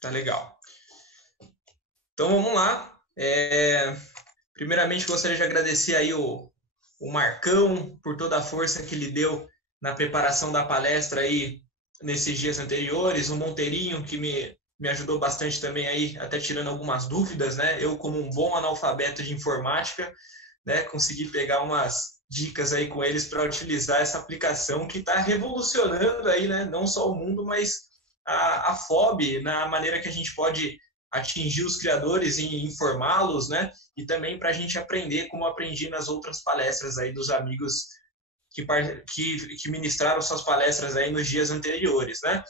Tá legal. Então vamos lá. Primeiramente gostaria de agradecer aí o Marcão por toda a força que ele deu na preparação da palestra aí nesses dias anteriores, o Monteirinho que me ajudou bastante também aí, até tirando algumas dúvidas, né? Eu como um bom analfabeto de informática, né, consegui pegar umas dicas aí com eles para utilizar essa aplicação que está revolucionando aí, né? Não só o mundo, mas a FOB, na maneira que a gente pode atingir os criadores e informá-los, né? E também para a gente aprender como aprendi nas outras palestras aí dos amigos que ministraram suas palestras aí nos dias anteriores, né?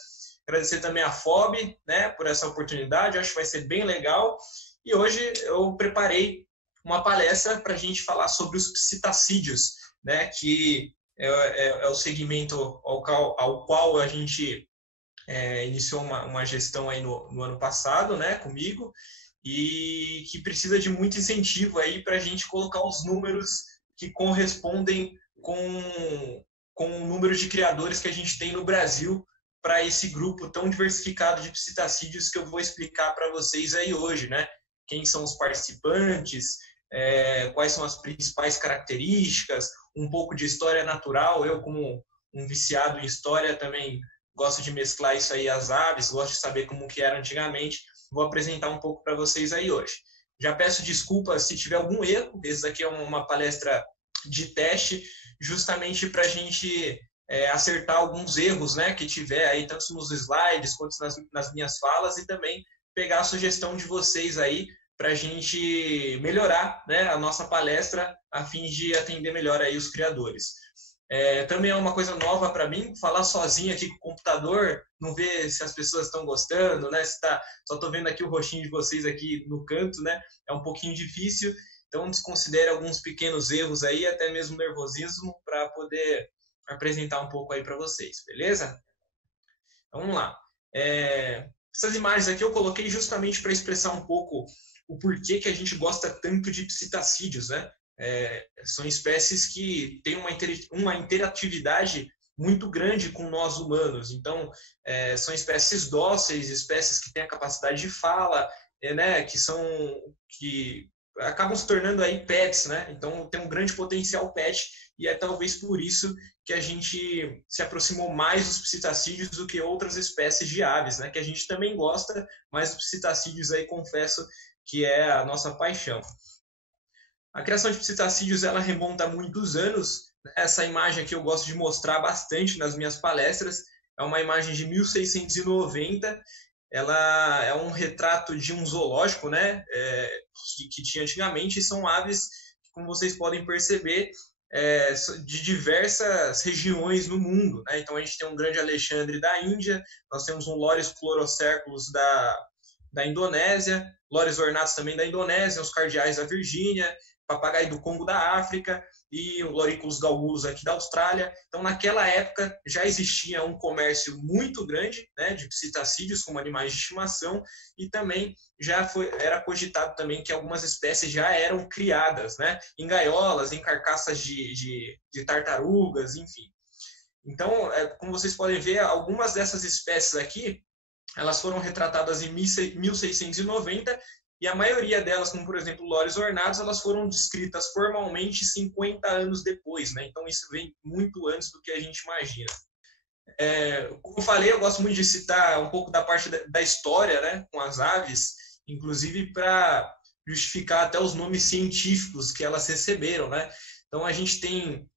Agradecer também a FOB, né, por essa oportunidade, acho que vai ser bem legal. E hoje eu preparei uma palestra para a gente falar sobre os psitacídeos, né, que é o segmento ao qual a gente iniciou uma gestão aí no ano passado, né, comigo, e que precisa de muito incentivo aí para a gente colocar os números que correspondem com o número de criadores que a gente tem no Brasil para esse grupo tão diversificado de psitacídeos que eu vou explicar para vocês aí hoje, né? Quem são os participantes, quais são as principais características, um pouco de história natural. Eu, como um viciado em história, também gosto de mesclar isso aí às aves, gosto de saber como que era antigamente. Vou apresentar um pouco para vocês aí hoje. Já peço desculpas se tiver algum erro, esse aqui é uma palestra de teste, justamente para a gente acertar alguns erros, né, que tiver aí, tanto nos slides quanto nas minhas falas, e também pegar a sugestão de vocês aí para a gente melhorar, né, a nossa palestra a fim de atender melhor aí os criadores. Também é uma coisa nova para mim, falar sozinho aqui com o computador, não ver se as pessoas estão gostando, né? Só estou vendo aqui o rostinho de vocês aqui no canto, né? É um pouquinho difícil, então desconsidere alguns pequenos erros aí, até mesmo nervosismo, para poder apresentar um pouco aí para vocês, beleza? Então, vamos lá. Essas imagens aqui eu coloquei justamente para expressar um pouco o porquê que a gente gosta tanto de psitacídeos, né? São espécies que têm uma interatividade muito grande com nós humanos. Então, são espécies dóceis, espécies que têm a capacidade de fala, né? Que acabam se tornando aí pets, né? Então, tem um grande potencial pet e é talvez por isso que a gente se aproximou mais dos psitacídeos do que outras espécies de aves, né? Que a gente também gosta, mas os psitacídeos aí confesso que é a nossa paixão. A criação de psitacídeos ela remonta a muitos anos. Essa imagem aqui eu gosto de mostrar bastante nas minhas palestras. É uma imagem de 1690. Ela é um retrato de um zoológico, né? Que tinha antigamente. E são aves, como vocês podem perceber, de diversas regiões no mundo, né? Então a gente tem um grande Alexandre da Índia, nós temos um Loris chlorocerculus da Indonésia, Loris ornatus também da Indonésia, os cardeais da Virgínia, papagaio do Congo da África e o Loriculus galgulus aqui da Austrália. Então, naquela época, já existia um comércio muito grande, né, de psitacídeos como animais de estimação e também era cogitado também que algumas espécies já eram criadas, né, em gaiolas, em carcaças de tartarugas, enfim. Então, como vocês podem ver, algumas dessas espécies aqui, elas foram retratadas em 1690 e a maioria delas, como por exemplo Loris ornatus, elas foram descritas formalmente 50 anos depois, né? Então isso vem muito antes do que a gente imagina. Como eu falei, eu gosto muito de citar um pouco da parte da história, né, com as aves, inclusive para justificar até os nomes científicos que elas receberam, né? Então a gente tem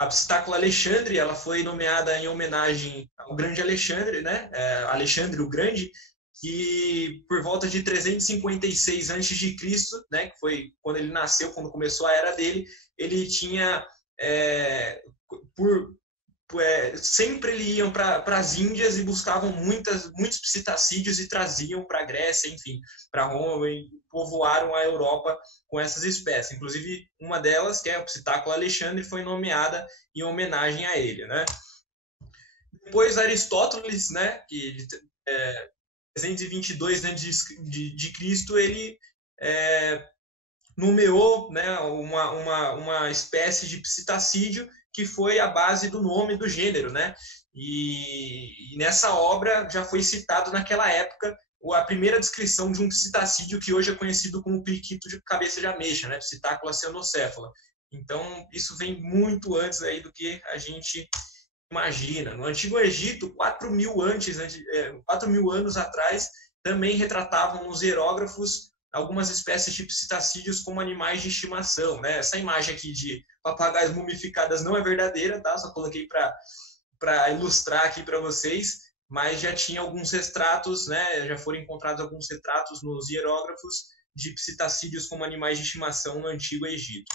a Psitacula alexandre, ela foi nomeada em homenagem ao grande Alexandre, né? Alexandre o Grande, que por volta de 356 a.C., né, que foi quando ele nasceu, quando começou a era dele, ele tinha sempre ele iam para as Índias e buscavam muitos psitacídeos e traziam para a Grécia, enfim, para Roma, e povoaram a Europa com essas espécies. Inclusive, uma delas, que é o Psittacula alexandre, foi nomeada em homenagem a ele, né? Depois, Aristóteles, né, que 322 antes de Cristo, ele nomeou, né, uma espécie de psitacídeo que foi a base do nome do gênero, né? E nessa obra já foi citado naquela época a primeira descrição de um psitacídeo que hoje é conhecido como periquito de cabeça de ameixa, né? Psittacula cyanocéfala. Então, isso vem muito antes aí do que a gente imagina. No Antigo Egito, 4.000 anos atrás, também retratavam nos hierógrafos algumas espécies de psitacídeos como animais de estimação, né? Essa imagem aqui de papagaios mumificadas não é verdadeira, tá? Só coloquei para ilustrar aqui para vocês, mas já tinha alguns retratos, né? Já foram encontrados alguns retratos nos hierógrafos de psitacídeos como animais de estimação no Antigo Egito.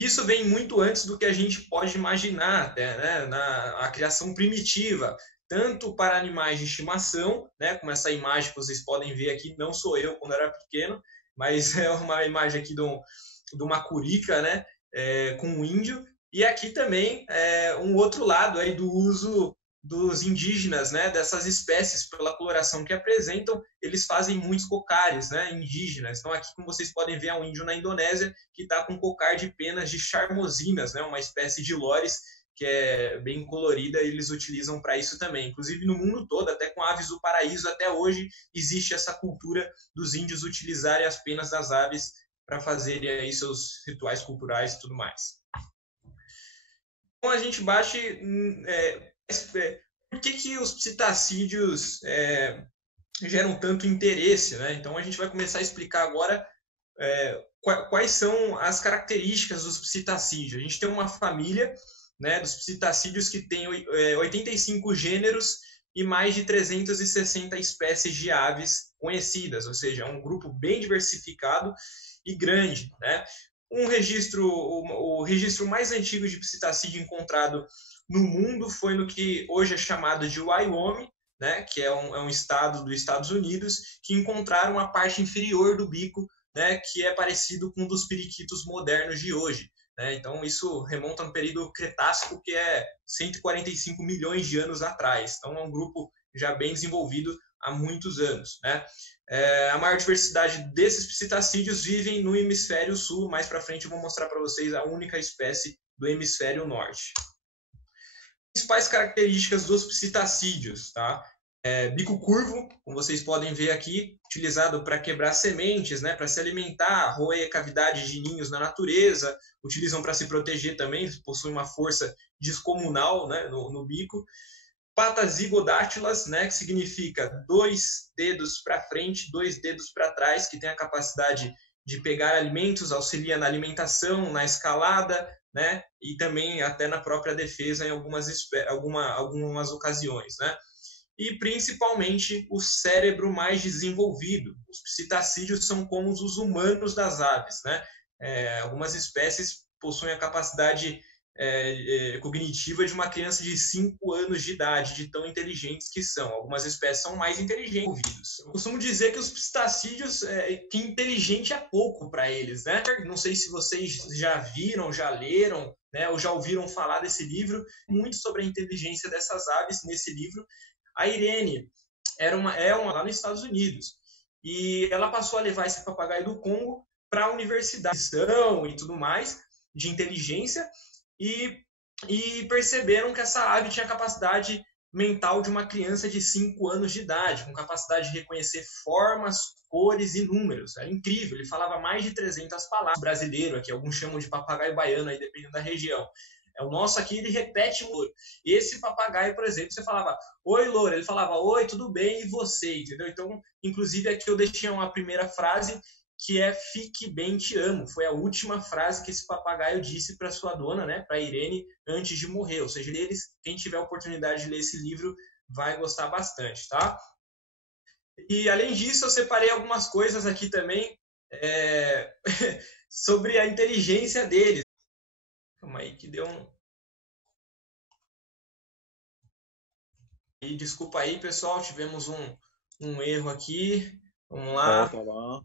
Isso vem muito antes do que a gente pode imaginar, né? Na criação primitiva, tanto para animais de estimação, né? Como essa imagem que vocês podem ver aqui, não sou eu quando era pequeno, mas é uma imagem aqui de uma curica, né? Com um índio. E aqui também um outro lado aí do uso dos indígenas, né, dessas espécies, pela coloração que apresentam, eles fazem muitos cocares, né, indígenas. Então aqui, como vocês podem ver, é um índio na Indonésia que está com cocar de penas de charmosinas, né, uma espécie de lores que é bem colorida, e eles utilizam para isso também. Inclusive no mundo todo, até com aves do paraíso, até hoje existe essa cultura dos índios utilizarem as penas das aves para fazerem aí seus rituais culturais e tudo mais. Então a gente bate... por que os psitacídeos geram tanto interesse, né? Então a gente vai começar a explicar agora quais são as características dos psitacídeos. A gente tem uma família, né, dos psitacídeos que tem 85 gêneros e mais de 360 espécies de aves conhecidas, ou seja, é um grupo bem diversificado e grande, né? O registro mais antigo de psitacídeo encontrado no mundo foi no que hoje é chamado de Wyoming, né, que é um estado dos Estados Unidos, que encontraram a parte inferior do bico, né, que é parecido com um dos periquitos modernos de hoje, né? Então isso remonta no período Cretácico, que é 145 milhões de anos atrás. Então é um grupo já bem desenvolvido há muitos anos, né? A maior diversidade desses psitacídeos vivem no hemisfério sul. Mais para frente eu vou mostrar para vocês a única espécie do hemisfério norte. Principais características dos psitacídeos, tá? Bico curvo, como vocês podem ver aqui, utilizado para quebrar sementes, né, para se alimentar, roer cavidades de ninhos na natureza, utilizam para se proteger também, possuem uma força descomunal, né, no bico. Patas zigodátilas, né, que significa 2 dedos para frente, 2 dedos para trás, que tem a capacidade de pegar alimentos, auxilia na alimentação, na escalada, né, e também até na própria defesa em algumas ocasiões, né? E principalmente o cérebro mais desenvolvido. Os psitacídeos são como os humanos das aves, né? Algumas espécies possuem a capacidade cognitiva de uma criança de 5 anos de idade, de tão inteligentes que são. Algumas espécies são mais inteligentes. Eu costumo dizer que os psitacídeos, que inteligente é pouco para eles, né? Não sei se vocês já viram, já leram, né, ou já ouviram falar desse livro, muito sobre a inteligência dessas aves nesse livro. A Irene lá nos Estados Unidos, e ela passou a levar esse papagaio do Congo para a universidade e tudo mais, de inteligência, e perceberam que essa ave tinha capacidade mental de uma criança de 5 anos de idade, com capacidade de reconhecer formas, cores e números. Era incrível, ele falava mais de 300 palavras. Brasileiro aqui, alguns chamam de papagaio baiano, aí dependendo da região. O nosso aqui, ele repete o louro. Esse papagaio, por exemplo, você falava, oi, louro. Ele falava, oi, tudo bem, e você? Entendeu? Então, inclusive, aqui eu deixei uma primeira frase, que é fique bem, te amo. Foi a última frase que esse papagaio disse para sua dona, né, para Irene, antes de morrer. Ou seja, quem tiver a oportunidade de ler esse livro vai gostar bastante, tá? E, além disso, eu separei algumas coisas aqui também sobre a inteligência deles. Calma aí, que deu um... E desculpa aí, pessoal, tivemos um erro aqui. Vamos lá. Volta lá.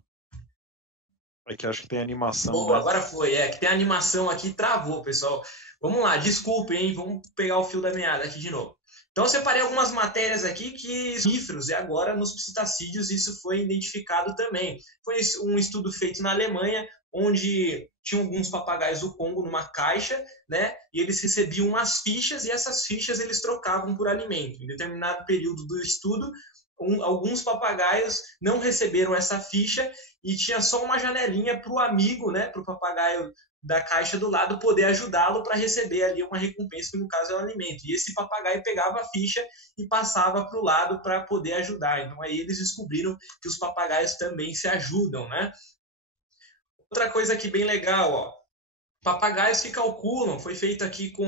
Aqui acho que tem animação. Boa, né? Agora foi. Que tem animação aqui, travou, pessoal. Vamos lá, desculpem, hein? Vamos pegar o fio da meada aqui de novo. Então, eu separei algumas matérias aqui que mamíferos, e agora nos psitacídeos isso foi identificado também. Foi um estudo feito na Alemanha, onde tinha alguns papagaios do Congo numa caixa, né? E eles recebiam umas fichas, e essas fichas eles trocavam por alimento. Em determinado período do estudo, alguns papagaios não receberam essa ficha e tinha só uma janelinha para o amigo, né? Para o papagaio da caixa do lado poder ajudá-lo para receber ali uma recompensa, que no caso é o alimento. E esse papagaio pegava a ficha e passava para o lado para poder ajudar. Então aí eles descobriram que os papagaios também se ajudam, né? Outra coisa aqui bem legal, ó, papagaios que calculam, foi feito aqui com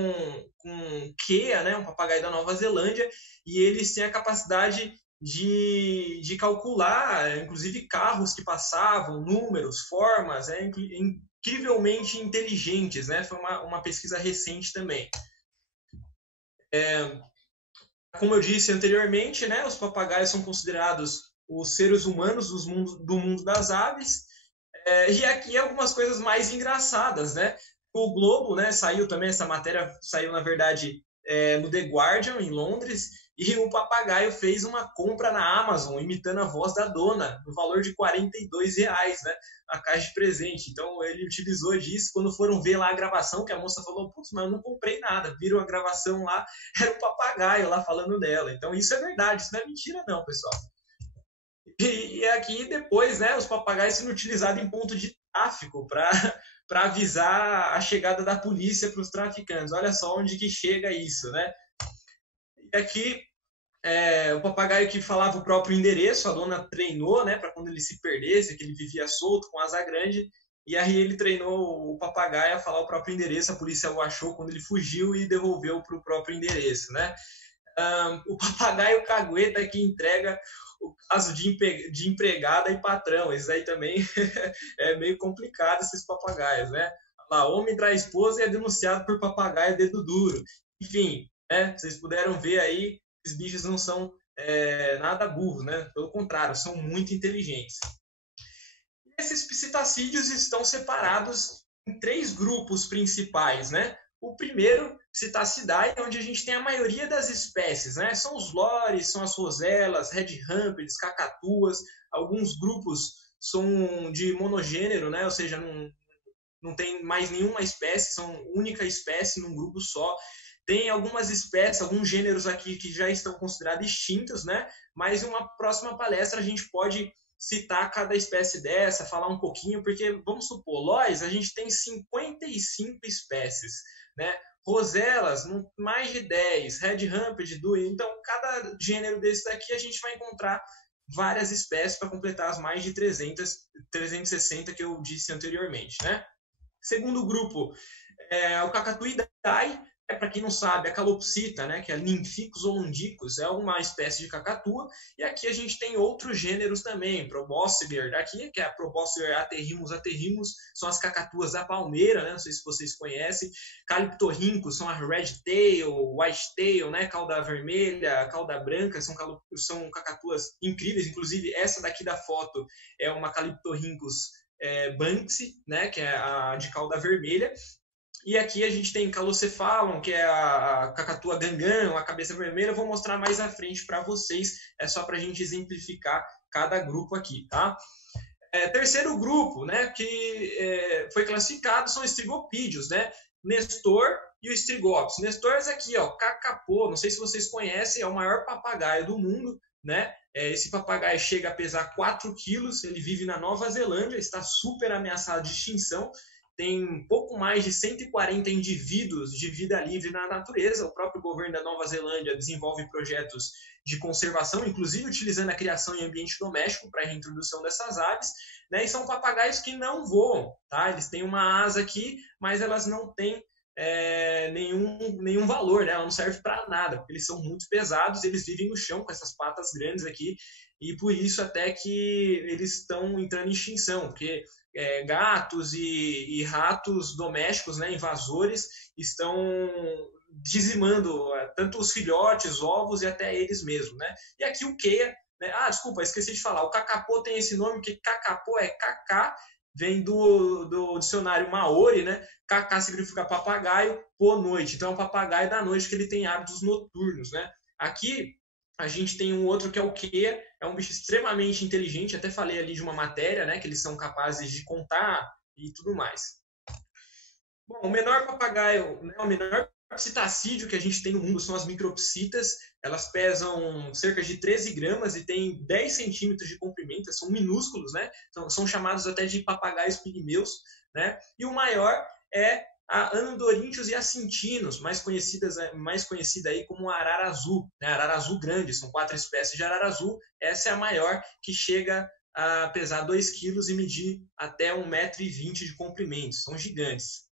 Kea, né, um papagaio da Nova Zelândia, e eles têm a capacidade de calcular, inclusive carros que passavam, números, formas, incrivelmente inteligentes, né? Foi uma pesquisa recente também. Como eu disse anteriormente, né, os papagaios são considerados os seres humanos do mundo das aves. E aqui algumas coisas mais engraçadas, né? O Globo, né, saiu também, essa matéria saiu, na verdade, no The Guardian, em Londres, e o papagaio fez uma compra na Amazon, imitando a voz da dona, no valor de R$42, né, a caixa de presente. Então, ele utilizou disso. Quando foram ver lá a gravação, que a moça falou, putz, mas eu não comprei nada. Viram a gravação lá, era o papagaio lá falando dela. Então, isso é verdade, isso não é mentira não, pessoal. E aqui depois, né, os papagaios sendo utilizados em ponto de tráfico para avisar a chegada da polícia para os traficantes. Olha só onde que chega isso, né? E aqui o papagaio que falava o próprio endereço, a dona treinou, né, para quando ele se perdesse, que ele vivia solto com asa grande, e aí ele treinou o papagaio a falar o próprio endereço, a polícia o achou quando ele fugiu e devolveu para o próprio endereço, né? O papagaio cagueta que entrega o caso de empregada e patrão. Isso aí também é meio complicado, esses papagaios, né? Lá, homem trai esposa e é denunciado por papagaio dedo duro. Enfim, né? Vocês puderam ver aí, esses bichos não são nada burros, né? Pelo contrário, são muito inteligentes. E esses psitacídeos estão separados em 3 grupos principais, né? O primeiro, Psittacidae, onde a gente tem a maioria das espécies, né? São os lores, são as roselas, red-rumpeds, cacatuas. Alguns grupos são de monogênero, né? Ou seja, não tem mais nenhuma espécie, são única espécie num grupo só. Tem algumas espécies, alguns gêneros aqui que já estão considerados extintos, né? Mas em uma próxima palestra a gente pode citar cada espécie dessa, falar um pouquinho, porque, vamos supor, lóis, a gente tem 55 espécies, né? Roselas, mais de 10, red-rumped, então cada gênero desse daqui a gente vai encontrar várias espécies para completar as mais de 360 que eu disse anteriormente, né? Segundo grupo, o Cacatuidae, para quem não sabe, a calopsita, né, que é Nymphicus holundicus, é uma espécie de cacatua, e aqui a gente tem outros gêneros também, Proboscider aqui, que é a Proboscider aterrimus, são as cacatuas da palmeira, né, não sei se vocês conhecem, Calyptorhynchus são a red tail, white tail, né, cauda vermelha, cauda branca, são cacatuas incríveis, inclusive essa daqui da foto é uma Calyptorhynchus Banksy, né, que é a de cauda vermelha. E aqui a gente tem Calocephalon, que é a cacatua gangão, a cabeça vermelha. Eu vou mostrar mais à frente para vocês. É só para a gente exemplificar cada grupo aqui, tá? Terceiro grupo, né, que foi classificado são estrigopídeos, né? Nestor e o Strigopsis. Nestor é aqui, ó, Kakapo. Não sei se vocês conhecem, é o maior papagaio do mundo, né? Esse papagaio chega a pesar 4 quilos. Ele vive na Nova Zelândia, está super ameaçado de extinção. Tem pouco mais de 140 indivíduos de vida livre na natureza. O próprio governo da Nova Zelândia desenvolve projetos de conservação, inclusive utilizando a criação em ambiente doméstico para a reintrodução dessas aves, né? E são papagaios que não voam, tá? Eles têm uma asa aqui, mas elas não têm nenhum valor, né? Ela não serve para nada, porque eles são muito pesados, eles vivem no chão com essas patas grandes aqui, e por isso até que eles estão entrando em extinção, porque gatos e ratos domésticos, né, invasores, estão dizimando tanto os filhotes, ovos e até eles mesmos, né? E aqui o Kea, né? Desculpa, esqueci de falar, o Kakapo tem esse nome, que Kakapo é Kaká, vem do dicionário Maori, né? Kaká significa papagaio, pô, noite. Então é um papagaio da noite que ele tem hábitos noturnos, né? Aqui a gente tem um outro que é o quê? É um bicho extremamente inteligente, até falei ali de uma matéria, né, que eles são capazes de contar e tudo mais. Bom, o menor papagaio, né, o menor psitacídeo que a gente tem no mundo são as micropsitas. Elas pesam cerca de 13 gramas e têm 10 centímetros de comprimento, são minúsculos, né? Então, são chamados até de papagaios pigmeus, né? E o maior é a Anodorhynchus hiacintinus, mais conhecida aí como arara azul, né? Arara azul grande, são 4 espécies de arara azul. Essa é a maior, que chega a pesar 2 quilos e medir até 1,20 m de comprimento. São gigantes.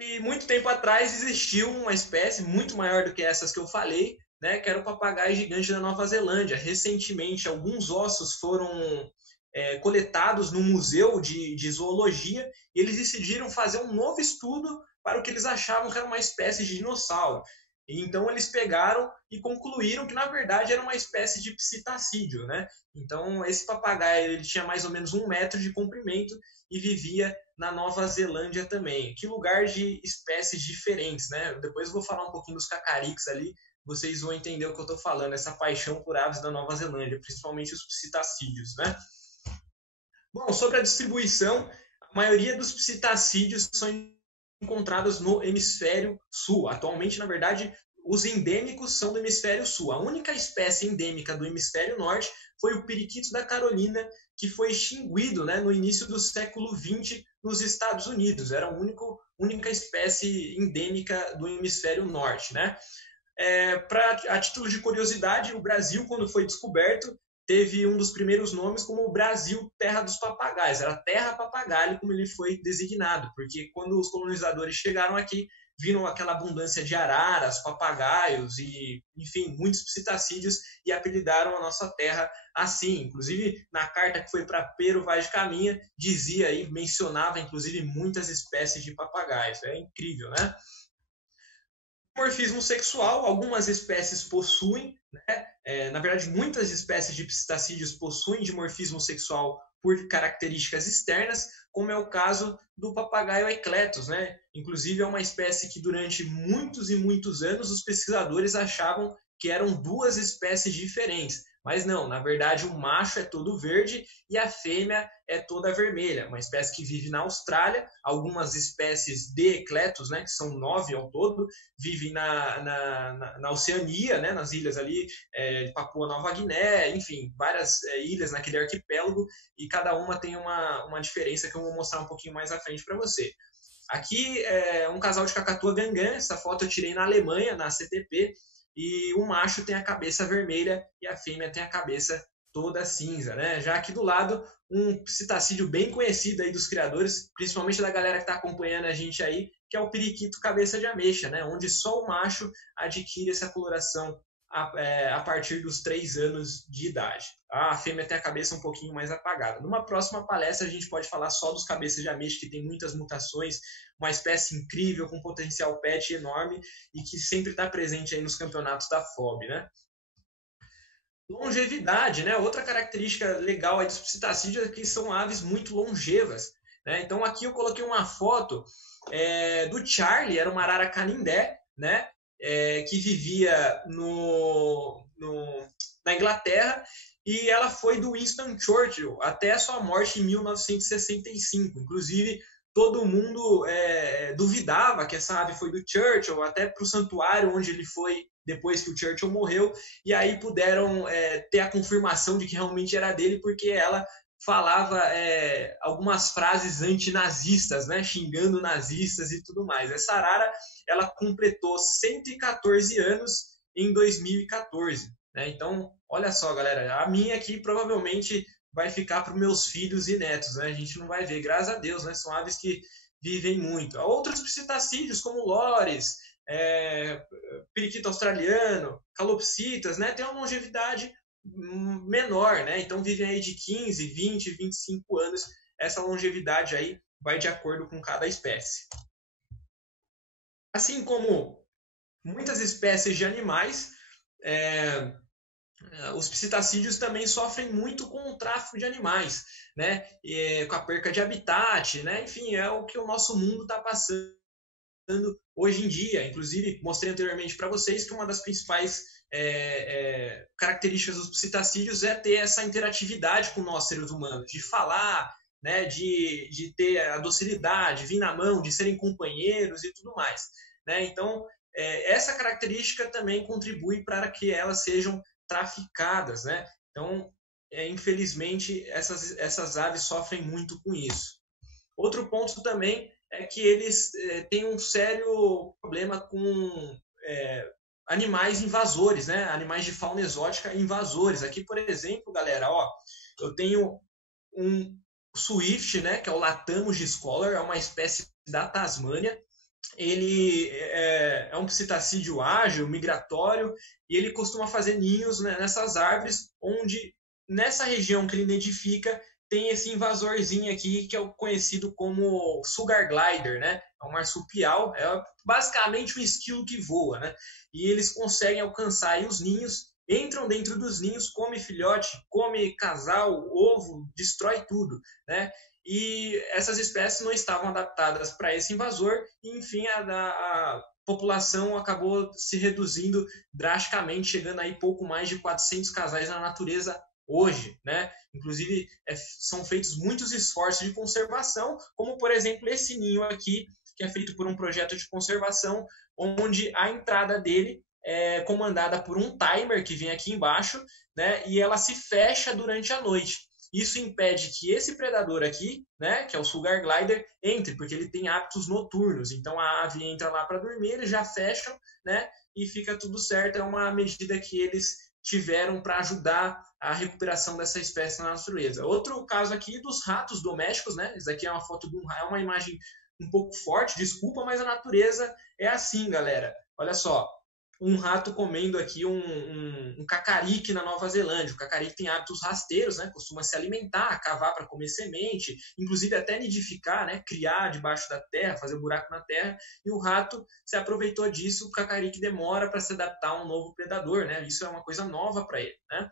E muito tempo atrás existiu uma espécie muito maior do que essas que eu falei, né, que era o papagaio gigante da Nova Zelândia. Recentemente, alguns ossos foram coletados no museu de zoologia e eles decidiram fazer um novo estudo para o que eles achavam que era uma espécie de dinossauro. Então eles pegaram e concluíram que na verdade era uma espécie de psitacídeo, né? Então esse papagaio ele tinha mais ou menos 1 metro de comprimento e vivia na Nova Zelândia também. Que lugar de espécies diferentes, né? Depois eu vou falar um pouquinho dos cacaricos ali, vocês vão entender o que eu estou falando, essa paixão por aves da Nova Zelândia, principalmente os psitacídeos, né? Bom, sobre a distribuição, a maioria dos psitacídeos são encontrados no hemisfério sul. Atualmente, na verdade, os endêmicos são do hemisfério sul. A única espécie endêmica do hemisfério norte foi o periquito da Carolina, que foi extinguido, né, no início do século XX nos Estados Unidos. Era a única espécie endêmica do hemisfério norte, né? A título de curiosidade, o Brasil, quando foi descoberto, teve um dos primeiros nomes como Brasil Terra dos Papagaios. Era Terra Papagaio, como ele foi designado, porque quando os colonizadores chegaram aqui, viram aquela abundância de araras, papagaios e, enfim, muitos psitacídeos e apelidaram a nossa terra assim. Inclusive, na carta que foi para Pero Vaz de Caminha, dizia aí, mencionava, inclusive, muitas espécies de papagaios. É incrível, né? Dimorfismo sexual, algumas espécies possuem, né? Na verdade, muitas espécies de psitacídeos possuem dimorfismo sexual por características externas, como é o caso do papagaio Ecletus, né? Inclusive, é uma espécie que durante muitos e muitos anos os pesquisadores achavam que eram duas espécies diferentes. Mas não, na verdade o macho é todo verde e a fêmea é toda vermelha. Uma espécie que vive na Austrália, algumas espécies de ecletos, né, que são 9 ao todo, vivem na Oceania, né, nas ilhas ali de Papua Nova Guiné, enfim, várias ilhas naquele arquipélago, e cada uma tem uma diferença que eu vou mostrar um pouquinho mais à frente para você. Aqui é um casal de cacatua gangã, essa foto eu tirei na Alemanha, na CTP, e o macho tem a cabeça vermelha e a fêmea tem a cabeça toda cinza, né? Já aqui do lado, um psitacídeo bem conhecido aí dos criadores, principalmente da galera que está acompanhando a gente aí, que é o periquito cabeça de ameixa, né? Onde só o macho adquire essa coloração a partir dos 3 anos de idade. A fêmea tem a cabeça um pouquinho mais apagada. Numa próxima palestra a gente pode falar só dos cabeças de ameixa, que tem muitas mutações, uma espécie incrível, com potencial pet enorme e que sempre está presente aí nos campeonatos da FOB, né? Longevidade, né? Outra característica legal aí dos psitacídeos é que são aves muito longevas, né? Então aqui eu coloquei uma foto do Charlie, era uma arara canindé, né? Que vivia na Inglaterra, e ela foi do Winston Churchill até a sua morte em 1965. Inclusive, todo mundo duvidava que essa ave foi do Churchill, até para o santuário onde ele foi depois que o Churchill morreu, e aí puderam ter a confirmação de que realmente era dele, porque ela falava algumas frases antinazistas, né, xingando nazistas e tudo mais. Essa arara, ela completou 114 anos em 2014. Né? Então, olha só, galera, a minha aqui provavelmente vai ficar para os meus filhos e netos, né? A gente não vai ver, graças a Deus, né? São aves que vivem muito. Há outros psitacídeos, como lores, periquito australiano, calopsitas, né? Tem uma longevidade menor, né? Então vivem aí de 15, 20, 25 anos. Essa longevidade aí vai de acordo com cada espécie. Assim como muitas espécies de animais, os psitacídeos também sofrem muito com o tráfico de animais, né? Com a perca de habitat, né? Enfim, é o que o nosso mundo está passando hoje em dia. Inclusive, mostrei anteriormente para vocês que uma das principais características dos psitacídeos é ter essa interatividade com nós, seres humanos, de falar, né, de ter a docilidade, vir na mão, de serem companheiros e tudo mais. Né? Então, essa característica também contribui para que elas sejam traficadas. Né? Então, infelizmente, essas aves sofrem muito com isso. Outro ponto também é que eles têm um sério problema com animais invasores, né? Animais de fauna exótica invasores. Aqui, por exemplo, galera, ó, eu tenho um swift, né, que é o Latamus giscolor, é uma espécie da Tasmânia. Ele é um psitacídeo ágil, migratório, e ele costuma fazer ninhos, né, nessas árvores, onde nessa região que ele nidifica tem esse invasorzinho aqui que é o conhecido como sugar glider, né? É um marsupial, é basicamente um esquilo que voa, né? E eles conseguem alcançar aí os ninhos, entram dentro dos ninhos, come filhote, come casal, ovo, destrói tudo, né? E essas espécies não estavam adaptadas para esse invasor, e enfim, a população acabou se reduzindo drasticamente, chegando aí pouco mais de 400 casais na natureza hoje, né? Inclusive, são feitos muitos esforços de conservação, como, por exemplo, esse ninho aqui, que é feito por um projeto de conservação, onde a entrada dele é comandada por um timer que vem aqui embaixo, né? E ela se fecha durante a noite. Isso impede que esse predador aqui, né, que é o sugar glider, entre, porque ele tem hábitos noturnos. Então a ave entra lá para dormir, eles já fecham, né, e fica tudo certo. É uma medida que eles tiveram para ajudar a recuperação dessa espécie na natureza. Outro caso aqui dos ratos domésticos, né? Isso aqui é uma foto de é uma imagem um pouco forte, desculpa, mas a natureza é assim, galera. Olha só, um rato comendo aqui um cacarique na Nova Zelândia. O cacarique tem hábitos rasteiros, né? Costuma se alimentar, cavar para comer semente, inclusive até nidificar, né? Criar debaixo da terra, fazer buraco na terra. E o rato se aproveitou disso. O cacarique demora para se adaptar a um novo predador, né? Isso é uma coisa nova para ele, né?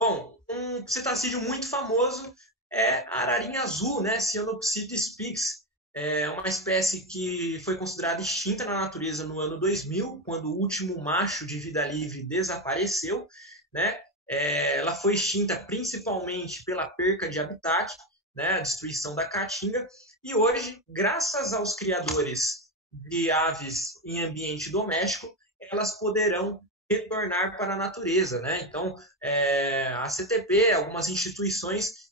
Bom, um psitacídeo muito famoso é a ararinha azul, né? Cyanopsitis spix. É uma espécie que foi considerada extinta na natureza no ano 2000, quando o último macho de vida livre desapareceu, né? Ela foi extinta principalmente pela perca de habitat, né? A destruição da caatinga, e hoje, graças aos criadores de aves em ambiente doméstico, elas poderão retornar para a natureza, né? Então, a CTP, algumas instituições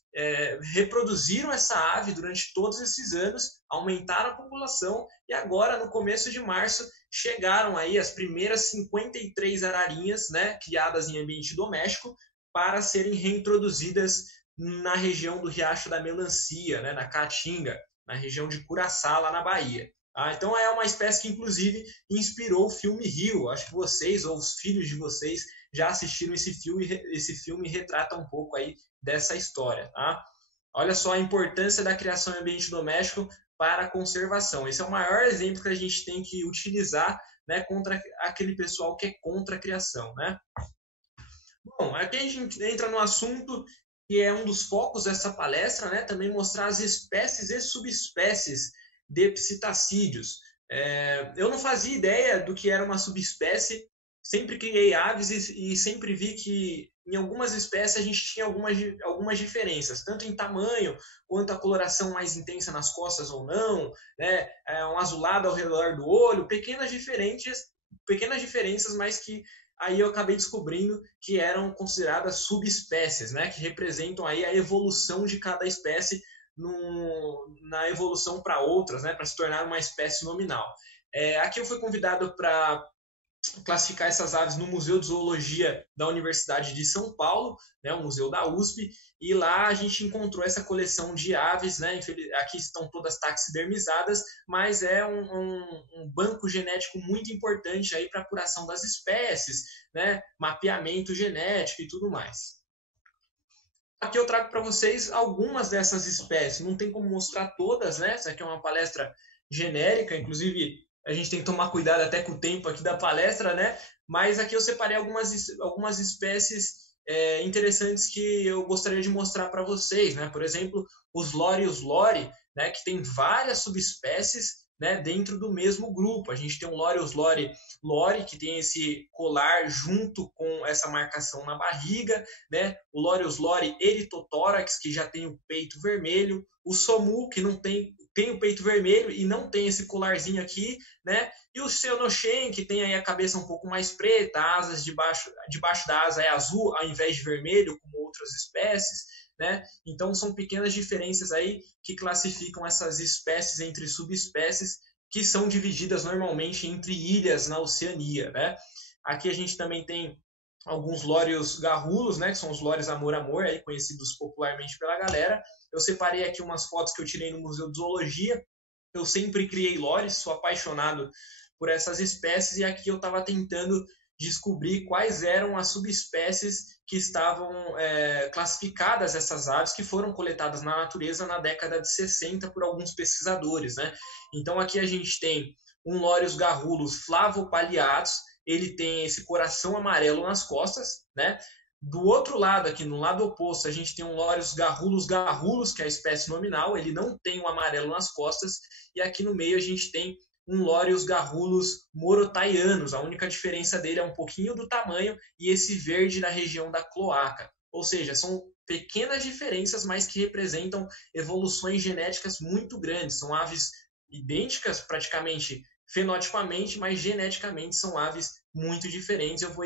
reproduziram essa ave durante todos esses anos, aumentaram a população e agora, no começo de março, chegaram aí as primeiras 53 ararinhas, né, criadas em ambiente doméstico para serem reintroduzidas na região do Riacho da Melancia, né, na Caatinga, na região de Curaçá, lá na Bahia. Então é uma espécie que, inclusive, inspirou o filme Rio. Acho que vocês ou os filhos de vocês já assistiram esse filme retrata um pouco aí dessa história. Tá? Olha só a importância da criação em ambiente doméstico para a conservação. Esse é o maior exemplo que a gente tem que utilizar, né, contra aquele pessoal que é contra a criação. Né? Bom, aqui a gente entra no assunto que é um dos focos dessa palestra, né, também mostrar as espécies e subespécies de psitacídeos. Eu não fazia ideia do que era uma subespécie, sempre criei aves e sempre vi que em algumas espécies a gente tinha algumas diferenças, tanto em tamanho, quanto a coloração mais intensa nas costas ou não, né? Um azulado ao redor do olho, pequenas diferenças, mas que aí eu acabei descobrindo que eram consideradas subespécies, né? Que representam aí a evolução de cada espécie na evolução para outras, né, para se tornar uma espécie nominal. Aqui eu fui convidado para classificar essas aves no Museu de Zoologia da Universidade de São Paulo, né, o Museu da USP, e lá a gente encontrou essa coleção de aves, né, aqui estão todas taxidermizadas, mas é um banco genético muito importante aí para apuração das espécies, né, mapeamento genético e tudo mais. Aqui eu trago para vocês algumas dessas espécies. Não tem como mostrar todas, né? Essa aqui é uma palestra genérica, inclusive a gente tem que tomar cuidado até com o tempo aqui da palestra, né? Mas aqui eu separei algumas espécies interessantes que eu gostaria de mostrar para vocês, né? Por exemplo, os Lorius lori, né? Que tem várias subespécies, né, dentro do mesmo grupo. A gente tem um Lorius lori, que tem esse colar junto com essa marcação na barriga, né? O Lorius lori erythothorax, que já tem o peito vermelho, o Somu, que não tem o peito vermelho e não tem esse colarzinho aqui, né? E o Seonoshen, que tem aí a cabeça um pouco mais preta, asas debaixo da asa é azul ao invés de vermelho, como outras espécies, né? Então são pequenas diferenças aí que classificam essas espécies entre subespécies, que são divididas normalmente entre ilhas na Oceania, né? Aqui a gente também tem alguns lórios garrulos, né, que são os lórios amor-amor, aí conhecidos popularmente pela galera. Eu separei aqui umas fotos que eu tirei no Museu de Zoologia. Eu sempre criei lórios, sou apaixonado por essas espécies, e aqui eu estava tentando descobrir quais eram as subespécies que estavam classificadas, essas aves que foram coletadas na natureza na década de 60 por alguns pesquisadores, né? Então aqui a gente tem um Lorius garrulus flavopalliatus, ele tem esse coração amarelo nas costas, né? Do outro lado, aqui no lado oposto, a gente tem um Lorius garrulus, que é a espécie nominal, ele não tem o amarelo nas costas, e aqui no meio a gente tem um Lorius garrulus morotaianus. A única diferença dele é um pouquinho do tamanho e esse verde na região da cloaca. Ou seja, são pequenas diferenças, mas que representam evoluções genéticas muito grandes. São aves idênticas praticamente fenotipamente, mas geneticamente são aves muito diferentes. Eu vou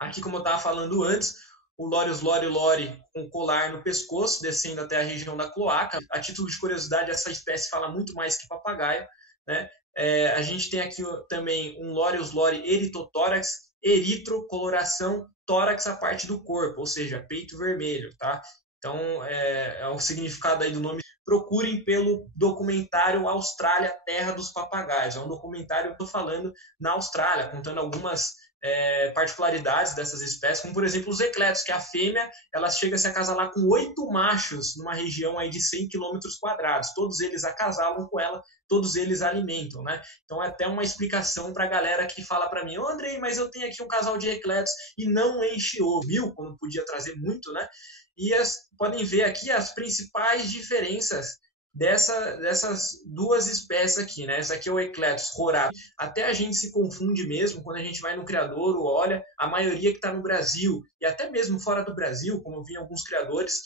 aqui, como eu estava falando antes, o Lorius lori com colar no pescoço, descendo até a região da cloaca. A título de curiosidade, essa espécie fala muito mais que papagaio, né? A gente tem aqui também um Lorius lori erythothorax, eritro, coloração, tórax, a parte do corpo, ou seja, peito vermelho, tá? Então, é o significado aí do nome. Procurem pelo documentário Austrália, Terra dos Papagaios. É um documentário que eu estou falando na Austrália, contando algumas particularidades dessas espécies, como por exemplo os ecletos, que a fêmea ela chega a se acasalar com 8 machos numa região aí de 100 quilômetros quadrados. Todos eles acasalam com ela, todos eles alimentam, né? Então é até uma explicação para a galera que fala para mim: ô Andrei, mas eu tenho aqui um casal de ecletos e não enche ovo, viu? Como podia trazer muito, né? E podem ver aqui as principais diferenças dessas duas espécies aqui, né? Essa aqui é o Ecletus rorata. Até a gente se confunde mesmo quando a gente vai no criador ou olha, a maioria que está no Brasil e até mesmo fora do Brasil, como eu vi em alguns criadores,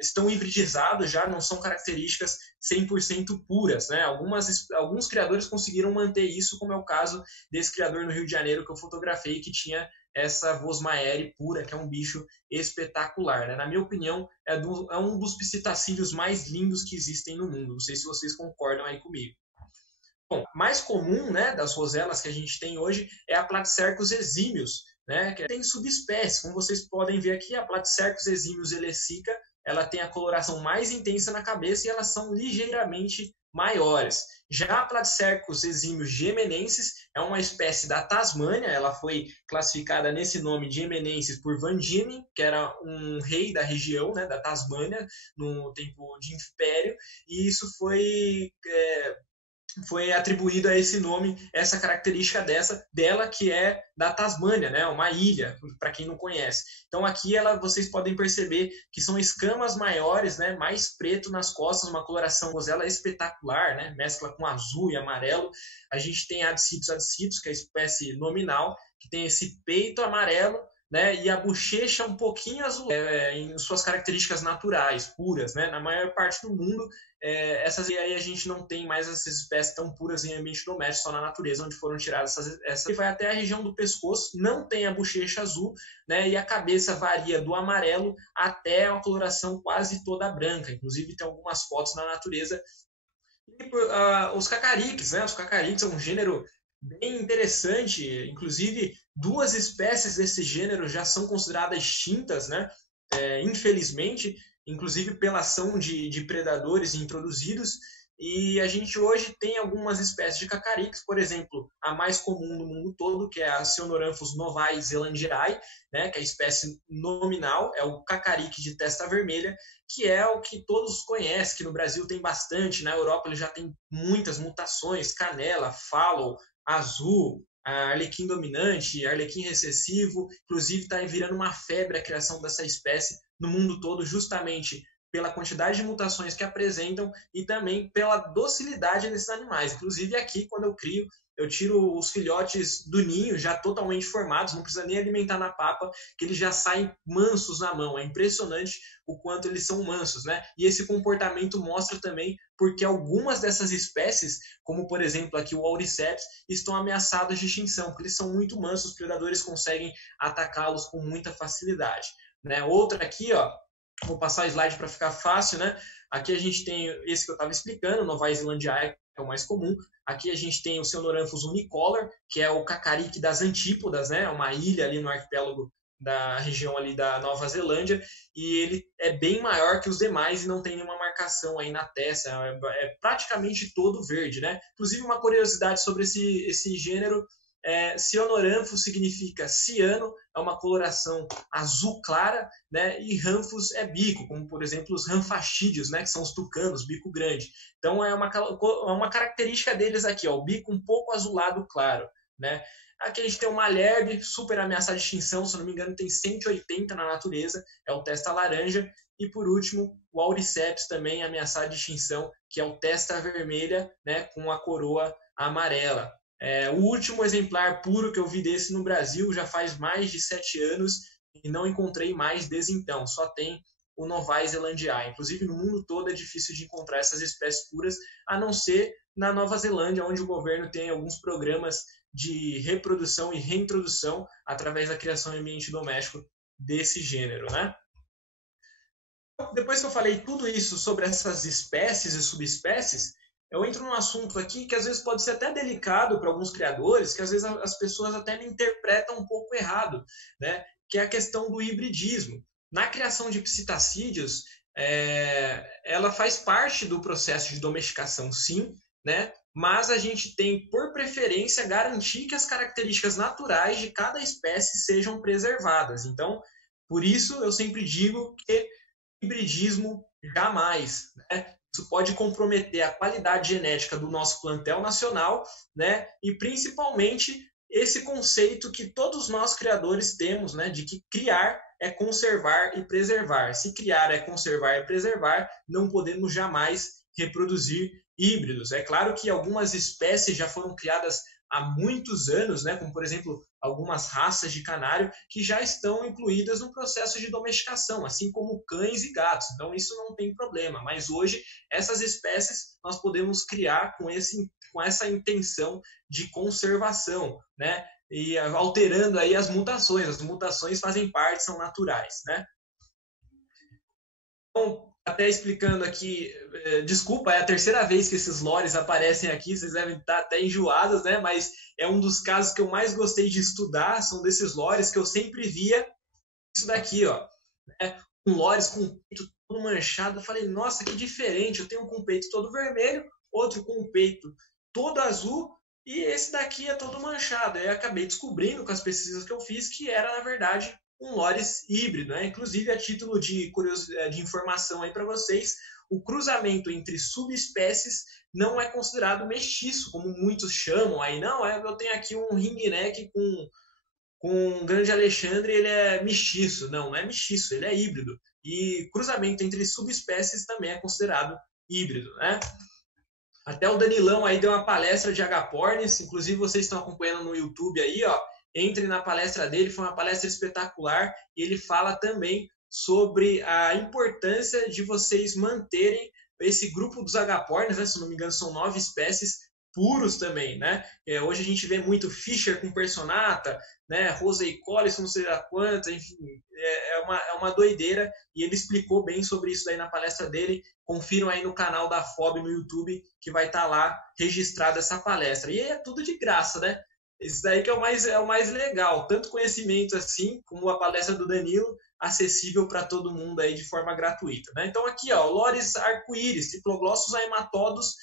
estão hibridizados já, não são características 100% puras, né? Alguns criadores conseguiram manter isso, como é o caso desse criador no Rio de Janeiro que eu fotografei, que tinha essa Vosmaeri pura, que é um bicho espetacular, né? Na minha opinião, é um dos psitacídeos mais lindos que existem no mundo. Não sei se vocês concordam aí comigo. Bom, mais comum, né, das roselas que a gente tem hoje é a Platycercus eximius, né, que tem subespécies. Como vocês podem ver aqui, a Platycercus eximius elesica, ela tem a coloração mais intensa na cabeça e elas são ligeiramente maiores. Já a Platycercus eximius gemenensis é uma espécie da Tasmânia, ela foi classificada nesse nome de gemenensis por Van Diemen, que era um rei da região, né, da Tasmânia, no tempo de Império, e isso foi atribuído a esse nome, essa característica dela, que é da Tasmânia, né? Uma ilha, para quem não conhece. Então aqui vocês podem perceber que são escamas maiores, né? Mais preto nas costas, uma coloração rosela espetacular, né? Mescla com azul e amarelo. A gente tem Adicitus, que é a espécie nominal, que tem esse peito amarelo, né, e a bochecha um pouquinho azul, em suas características naturais, puras, né? Na maior parte do mundo, essas aí a gente não tem mais essas espécies tão puras em ambiente doméstico, só na natureza, onde foram tiradas essas. E vai até a região do pescoço, não tem a bochecha azul, né? E a cabeça varia do amarelo até uma coloração quase toda branca. Inclusive tem algumas fotos na natureza. E os cacariques, né? Os cacariques são um gênero bem interessante, inclusive 2 espécies desse gênero já são consideradas extintas, né? Infelizmente, inclusive pela ação de predadores introduzidos, e a gente hoje tem algumas espécies de cacariques, por exemplo, a mais comum no mundo todo, que é a Ceanoranthus novae zelandiae, né, que é a espécie nominal, é o cacarique de testa vermelha, que é o que todos conhecem, que no Brasil tem bastante, na Europa ele já tem muitas mutações, canela, fallow, azul, arlequim dominante, arlequim recessivo, inclusive está virando uma febre a criação dessa espécie no mundo todo, justamente pela quantidade de mutações que apresentam e também pela docilidade desses animais. Inclusive aqui, quando eu crio, eu tiro os filhotes do ninho já totalmente formados, não precisa nem alimentar na papa, que eles já saem mansos na mão. É impressionante o quanto eles são mansos, né? E esse comportamento mostra também porque algumas dessas espécies, como por exemplo aqui o Auriceps, estão ameaçadas de extinção, porque eles são muito mansos, os predadores conseguem atacá-los com muita facilidade, né? Outra aqui, ó, vou passar o slide para ficar fácil, né? Aqui a gente tem esse que eu estava explicando, o Novae zelandiae, é o mais comum. Aqui a gente tem o Ceanoranthus unicolor, que é o cacarique das Antípodas, né? Uma ilha ali no arquipélago da região ali da Nova Zelândia, e ele é bem maior que os demais e não tem nenhuma marcação aí na testa, é praticamente todo verde, né? Inclusive uma curiosidade sobre esse gênero, Ceanoranthus significa ciano, é uma coloração azul clara, né? E ranfus é bico, como por exemplo os ranfastídeos, né? Que são os tucanos, bico grande. Então é uma característica deles aqui, ó, o bico um pouco azulado claro, né? Aqui a gente tem o malherbe, super ameaçado de extinção, se não me engano tem 180 na natureza, é o testa laranja. E por último, o Auriceps também ameaçado de extinção, que é o testa vermelha, né, com a coroa amarela. O último exemplar puro que eu vi desse no Brasil já faz mais de 7 anos e não encontrei mais desde então, só tem o Novae zelandiae. Inclusive no mundo todo é difícil de encontrar essas espécies puras, a não ser na Nova Zelândia, onde o governo tem alguns programas de reprodução e reintrodução através da criação em ambiente doméstico desse gênero, né? Depois que eu falei tudo isso sobre essas espécies e subespécies, eu entro num assunto aqui que às vezes pode ser até delicado para alguns criadores, que às vezes as pessoas até me interpretam um pouco errado, né? Que é a questão do hibridismo. Na criação de psitacídeos, ela faz parte do processo de domesticação, sim, né? Mas a gente tem, por preferência, garantir que as características naturais de cada espécie sejam preservadas. Então, por isso eu sempre digo que hibridismo jamais, né? Isso pode comprometer a qualidade genética do nosso plantel nacional, né? E principalmente esse conceito que todos nós criadores temos, né? De que criar é conservar e preservar. Se criar é conservar e preservar, não podemos jamais reproduzir híbridos. É claro que algumas espécies já foram criadas há muitos anos, né, como por exemplo algumas raças de canário que já estão incluídas no processo de domesticação, assim como cães e gatos. Então isso não tem problema. Mas hoje essas espécies nós podemos criar com essa intenção de conservação, né? E alterando aí as mutações. As mutações fazem parte, são naturais, né? Então, até explicando aqui, desculpa, é a terceira vez que esses lores aparecem aqui, vocês devem estar até enjoados, né? Mas é um dos casos que eu mais gostei de estudar, são desses lores que eu sempre via isso daqui, ó, né? Um lores com o peito todo manchado. Eu falei, nossa, que diferente, eu tenho um com o peito todo vermelho, outro com o peito todo azul, e esse daqui é todo manchado. Aí eu acabei descobrindo com as pesquisas que eu fiz que era, na verdade, um lores híbrido, né? Inclusive, a título de informação aí para vocês, o cruzamento entre subespécies não é considerado mestiço, como muitos chamam aí. Não, eu tenho aqui um ringneck com um grande Alexandre, ele é mestiço. Não, não é mestiço, ele é híbrido. E cruzamento entre subespécies também é considerado híbrido, né? Até o Danilão aí deu uma palestra de agapornis, inclusive vocês estão acompanhando no YouTube aí, ó. Entre na palestra dele, foi uma palestra espetacular, e ele fala também sobre a importância de vocês manterem esse grupo dos agapornis, né? Se não me engano, são 9 espécies puros também, né? Hoje a gente vê muito Fischer com Personata, né? Rosei Collis, não sei lá quantas, enfim, é uma doideira, e ele explicou bem sobre isso daí na palestra dele. Confiram aí no canal da FOB no YouTube, que vai estar lá registrada essa palestra. E é tudo de graça, né? Isso daí que é o mais legal, tanto conhecimento assim, como a palestra do Danilo, acessível para todo mundo aí de forma gratuita, né? Então aqui, ó, lores arco-íris, Tricloglossus aematodos,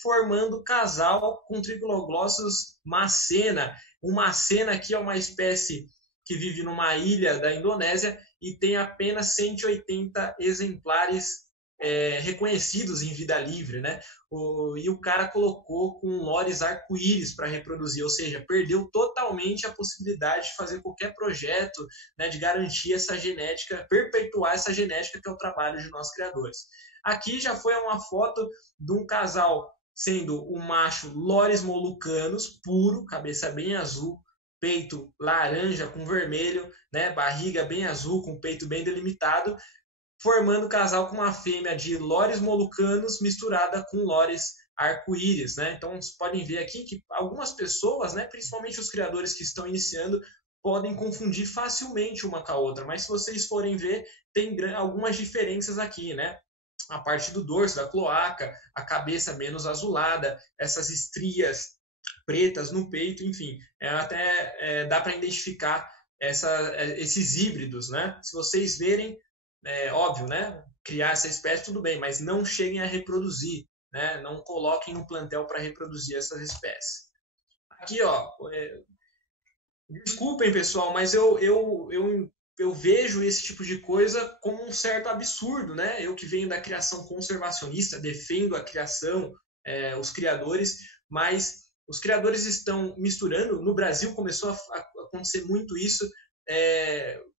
formando casal com Tricloglossus macena. O macena aqui é uma espécie que vive numa ilha da Indonésia e tem apenas 180 exemplares reconhecidos em vida livre, né? E o cara colocou com lores arco-íris para reproduzir, ou seja, perdeu totalmente a possibilidade de fazer qualquer projeto, né, de garantir essa genética, perpetuar essa genética que é o trabalho de nós criadores. Aqui já foi uma foto de um casal sendo o macho Loris molucanos, puro, cabeça bem azul, peito laranja com vermelho, né, barriga bem azul, com peito bem delimitado, formando casal com uma fêmea de Loris molucanos misturada com Loris arco-íris, né? Então, vocês podem ver aqui que algumas pessoas, né, principalmente os criadores que estão iniciando, podem confundir facilmente uma com a outra, mas se vocês forem ver, tem algumas diferenças aqui, né? A parte do dorso, da cloaca, a cabeça menos azulada, essas estrias pretas no peito, enfim, até dá para identificar esses híbridos, né? Se vocês verem, óbvio, né? Criar essa espécie, tudo bem, mas não cheguem a reproduzir, né? Não coloquem no plantel para reproduzir essas espécies. Aqui, ó, desculpem, pessoal, mas eu vejo esse tipo de coisa como um certo absurdo, né? Eu que venho da criação conservacionista, defendo a criação, os criadores, mas os criadores estão misturando, no Brasil começou a acontecer muito isso,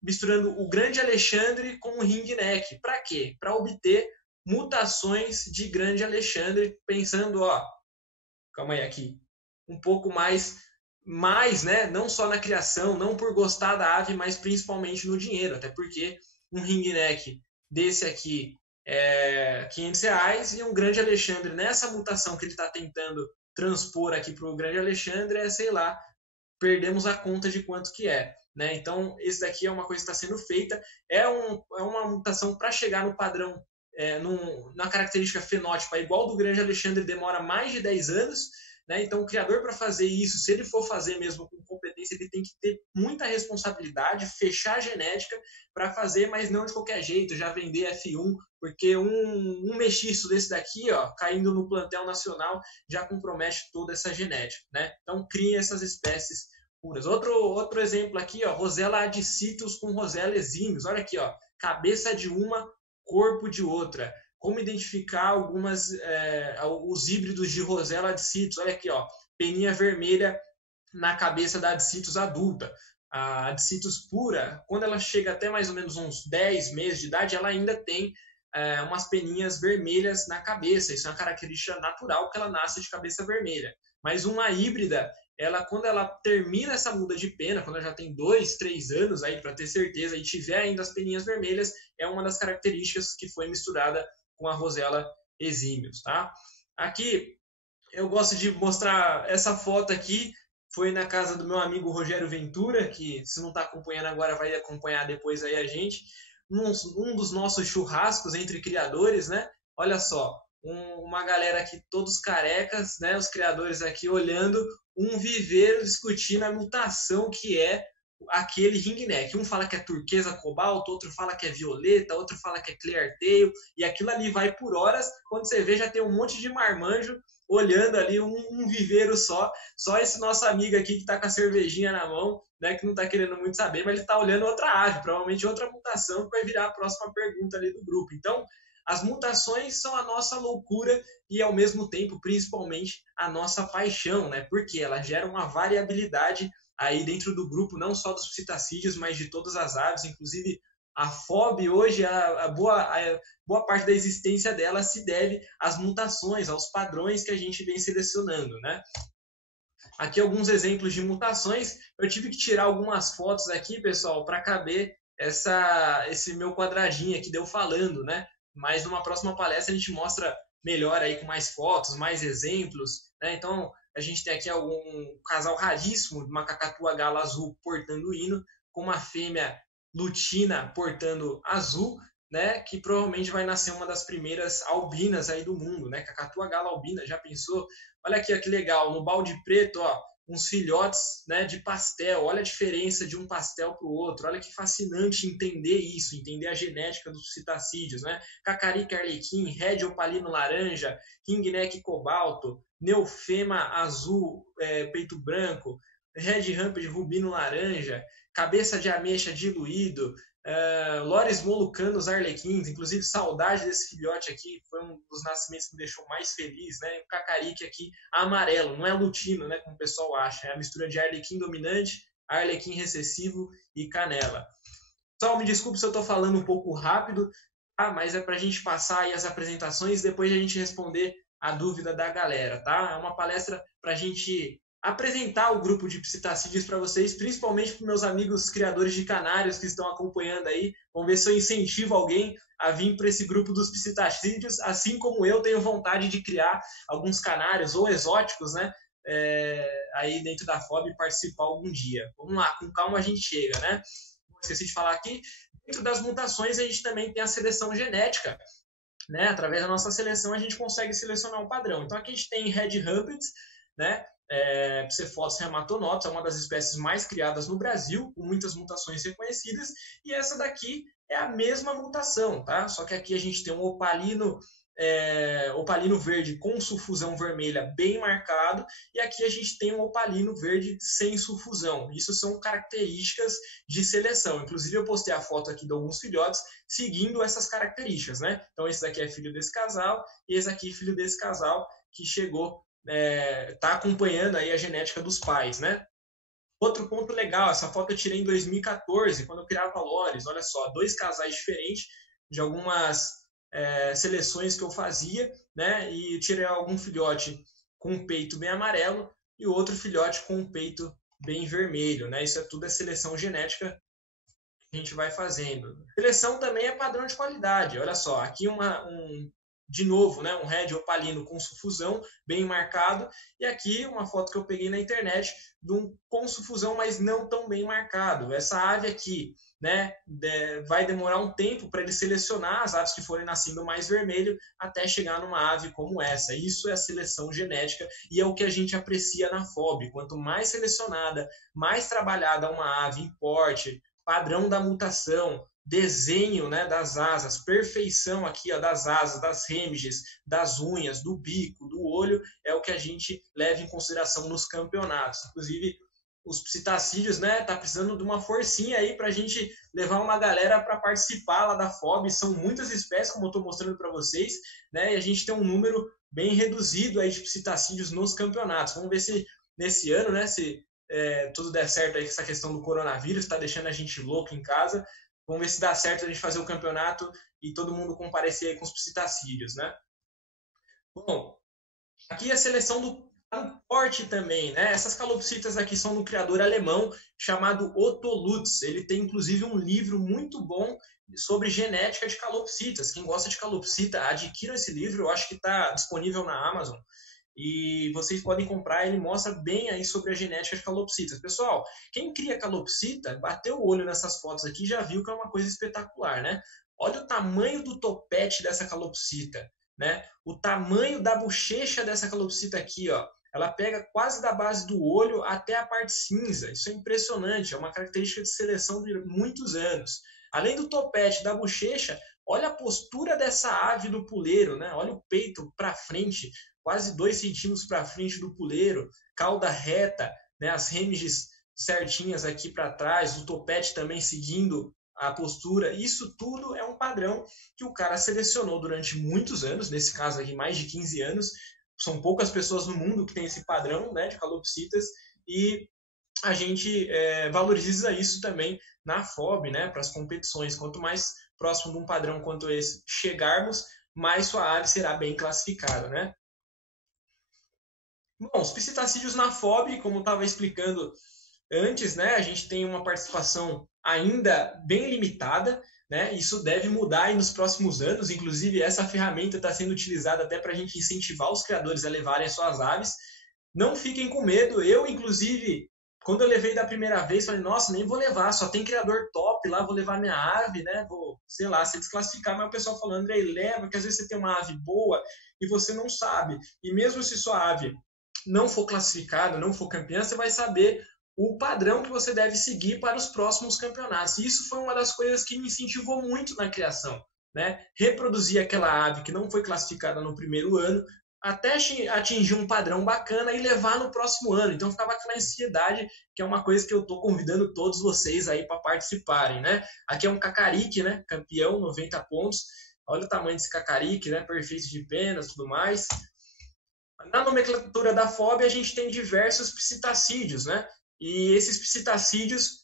misturando o grande Alexandre com o ringneck. Para quê? Para obter mutações de grande Alexandre, pensando, ó, calma aí aqui, um pouco mais, né, não só na criação, não por gostar da ave, mas principalmente no dinheiro, até porque um ringneck desse aqui é R$500 e um grande Alexandre nessa mutação que ele está tentando transpor aqui para o grande Alexandre sei lá, perdemos a conta de quanto que é. Né? Então, esse daqui é uma coisa que está sendo feita, é uma mutação para chegar no padrão, na característica fenótipa igual do grande Alexandre, demora mais de 10 anos, né? Então, o criador, para fazer isso, se ele for fazer mesmo com competência, ele tem que ter muita responsabilidade, fechar a genética para fazer, mas não de qualquer jeito, já vender F1, porque um mexiço desse daqui, ó, caindo no plantel nacional, já compromete toda essa genética. Né? Então, criem essas espécies puras. Outro exemplo aqui, ó, Rosella adicitus com Rosella exímios. Olha aqui, ó, cabeça de uma, corpo de outra. Como identificar os híbridos de Rosella adicitus. Olha aqui, ó, peninha vermelha na cabeça da adicitus adulta. A adicitus pura, quando ela chega até mais ou menos uns 10 meses de idade, ela ainda tem umas peninhas vermelhas na cabeça. Isso é uma característica natural que ela nasce de cabeça vermelha. Mas uma híbrida, quando ela termina essa muda de pena, quando ela já tem 2, 3 anos aí para ter certeza e tiver ainda as peninhas vermelhas, é uma das características que foi misturada com a Rosella exímios, tá? Aqui eu gosto de mostrar essa foto aqui, foi na casa do meu amigo Rogério Ventura, que se não está acompanhando agora vai acompanhar depois aí a gente, um dos nossos churrascos entre criadores, né? Olha só, uma galera aqui todos carecas, né? Os criadores aqui olhando um viveiro discutindo a mutação que é aquele ringneck. Um fala que é turquesa cobalto, outro fala que é violeta, outro fala que é clear tail, e aquilo ali vai por horas. Quando você vê, já tem um monte de marmanjo olhando ali um viveiro só esse nosso amigo aqui que está com a cervejinha na mão, né, que não está querendo muito saber, mas ele está olhando outra ave, provavelmente outra mutação que vai virar a próxima pergunta ali do grupo. Então, as mutações são a nossa loucura e, ao mesmo tempo, principalmente, a nossa paixão, né? Porque ela gera uma variabilidade aí dentro do grupo, não só dos citacídeos, mas de todas as aves, inclusive a FOB hoje, a boa parte da existência dela se deve às mutações, aos padrões que a gente vem selecionando, né? Aqui alguns exemplos de mutações. Eu tive que tirar algumas fotos aqui, pessoal, para caber esse meu quadradinho aqui, deu falando, né? Mas numa próxima palestra a gente mostra melhor aí com mais fotos, mais exemplos, né? Então, a gente tem aqui um casal raríssimo de uma cacatua gala azul portando hino, com uma fêmea lutina portando azul, né? Que provavelmente vai nascer uma das primeiras albinas aí do mundo, né? Cacatua gala albina, já pensou? Olha aqui, ó, que legal, no balde preto, ó, uns filhotes, né, de pastel. Olha a diferença de um pastel para o outro. Olha que fascinante entender isso, entender a genética dos citacídeos, né? Cacarica arlequim, red opalino laranja, ringneck cobalto, neofema azul, peito branco, red ramped rubino laranja, cabeça de ameixa diluído, Lores Molucanos Arlequins, inclusive saudade desse filhote aqui, foi um dos nascimentos que me deixou mais feliz, né? O Cacarique aqui amarelo, não é lutino, né? Como o pessoal acha, é a mistura de Arlequim dominante, Arlequim recessivo e canela. Pessoal, me desculpe se eu estou falando um pouco rápido, tá? Mas é para a gente passar aí as apresentações e depois a gente responder a dúvida da galera, tá? É uma palestra para a gente apresentar o grupo de psitacídeos para vocês, principalmente para meus amigos criadores de canários que estão acompanhando aí. Vamos ver se eu incentivo alguém a vir para esse grupo dos psitacídeos, assim como eu tenho vontade de criar alguns canários ou exóticos, né? Aí dentro da FOB e participar algum dia. Vamos lá, com calma a gente chega, né? Esqueci de falar aqui. Dentro das mutações, a gente também tem a seleção genética, né? Através da nossa seleção, a gente consegue selecionar um padrão. Então, aqui a gente tem Red Rumpets, né? Psephotos rematonotus, é uma das espécies mais criadas no Brasil, com muitas mutações reconhecidas, e essa daqui é a mesma mutação, tá? Só que aqui a gente tem um opalino verde com sulfusão vermelha bem marcado, e aqui a gente tem um opalino verde sem sulfusão. Isso são características de seleção. Inclusive, eu postei a foto aqui de alguns filhotes seguindo essas características, né? Então, esse daqui é filho desse casal, e esse aqui é filho desse casal que chegou, tá acompanhando aí a genética dos pais, né? Outro ponto legal, essa foto eu tirei em 2014, quando eu criava Lores. Olha só, 2 casais diferentes de algumas seleções que eu fazia, né? E tirei algum filhote com um peito bem amarelo e outro filhote com um peito bem vermelho, né? Isso tudo é seleção genética que a gente vai fazendo. Seleção também é padrão de qualidade. Olha só, aqui de novo, né, um red opalino com sulfusão bem marcado, e aqui uma foto que eu peguei na internet de um com sulfusão, mas não tão bem marcado. Essa ave aqui, né, vai demorar um tempo para ele selecionar as aves que forem nascendo mais vermelho até chegar numa ave como essa. Isso é a seleção genética e é o que a gente aprecia na FOB. Quanto mais selecionada, mais trabalhada uma ave em porte, padrão da mutação, desenho, né, das asas, perfeição aqui, ó, das asas, das remiges, das unhas, do bico, do olho, é o que a gente leva em consideração nos campeonatos. Inclusive, os psitacídeos, né, tá precisando de uma forcinha aí para a gente levar uma galera para participar lá da FOB. São muitas espécies, como eu estou mostrando para vocês, né, e a gente tem um número bem reduzido aí de psitacídeos nos campeonatos. Vamos ver se nesse ano, né, se tudo der certo aí com essa questão do coronavírus, está deixando a gente louco em casa. Vamos ver se dá certo a gente fazer o campeonato e todo mundo comparecer aí com os psitacídeos, né? Bom, aqui a seleção do porte também, né? Essas calopsitas aqui são do criador alemão chamado Otto Lutz. Ele tem inclusive um livro muito bom sobre genética de calopsitas. Quem gosta de calopsita, adquira esse livro. Eu acho que está disponível na Amazon. E vocês podem comprar, ele mostra bem aí sobre a genética de calopsitas. Pessoal, quem cria calopsita, bateu o olho nessas fotos aqui, já viu que é uma coisa espetacular, né? Olha o tamanho do topete dessa calopsita, né? O tamanho da bochecha dessa calopsita aqui, ó. Ela pega quase da base do olho até a parte cinza. Isso é impressionante, é uma característica de seleção de muitos anos. Além do topete da bochecha, olha a postura dessa ave do puleiro, né? Olha o peito para frente, quase 2 centímetros para frente do puleiro, cauda reta, né, as remiges certinhas aqui para trás, o topete também seguindo a postura. Isso tudo é um padrão que o cara selecionou durante muitos anos, nesse caso aqui mais de 15 anos. São poucas pessoas no mundo que tem esse padrão, né, de calopsitas, e a gente valoriza isso também na FOB, né, para as competições. Quanto mais próximo de um padrão quanto esse chegarmos, mais sua ave será bem classificada, né? Bom, os psitacídeos na FOB, como eu estava explicando antes, né, a gente tem uma participação ainda bem limitada, né? Isso deve mudar aí nos próximos anos. Inclusive, essa ferramenta está sendo utilizada até para a gente incentivar os criadores a levarem as suas aves. Não fiquem com medo. Eu, inclusive, quando eu levei da primeira vez, falei, nossa, nem vou levar, só tem criador top lá, vou levar minha ave, né? Vou, sei lá, se desclassificar. Mas o pessoal falando, Andrei, leva, que às vezes você tem uma ave boa e você não sabe. E mesmo se sua ave não for classificada, não for campeã, você vai saber o padrão que você deve seguir para os próximos campeonatos. E isso foi uma das coisas que me incentivou muito na criação, né? Reproduzir aquela ave que não foi classificada no primeiro ano, até atingir um padrão bacana e levar no próximo ano. Então ficava aquela ansiedade, que é uma coisa que eu estou convidando todos vocês aí para participarem, né? Aqui é um Cacarique, né? Campeão, 90 pontos. Olha o tamanho desse Cacarique, né? Perfeito de penas, tudo mais. Na nomenclatura da FOB, a gente tem diversos psitacídeos, né? E esses psitacídeos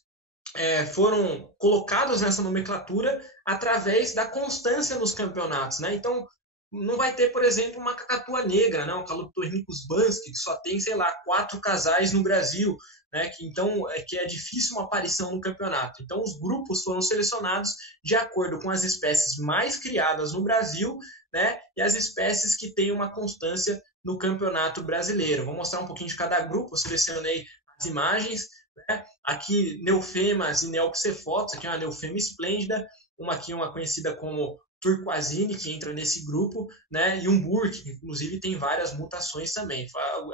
foram colocados nessa nomenclatura através da constância nos campeonatos, né? Então, não vai ter, por exemplo, uma cacatua negra, né? Um Caloptorhynchus bansky, que só tem, sei lá, 4 casais no Brasil, né? Que é difícil uma aparição no campeonato. Então, os grupos foram selecionados de acordo com as espécies mais criadas no Brasil, né? E as espécies que têm uma constância no campeonato brasileiro. Vou mostrar um pouquinho de cada grupo, eu selecionei as imagens, né? Aqui, Neophemas e Neopsifotos, aqui é uma Neophema esplêndida, uma aqui uma conhecida como Turquoisine, que entra nesse grupo, né? E um Burke, que inclusive tem várias mutações também.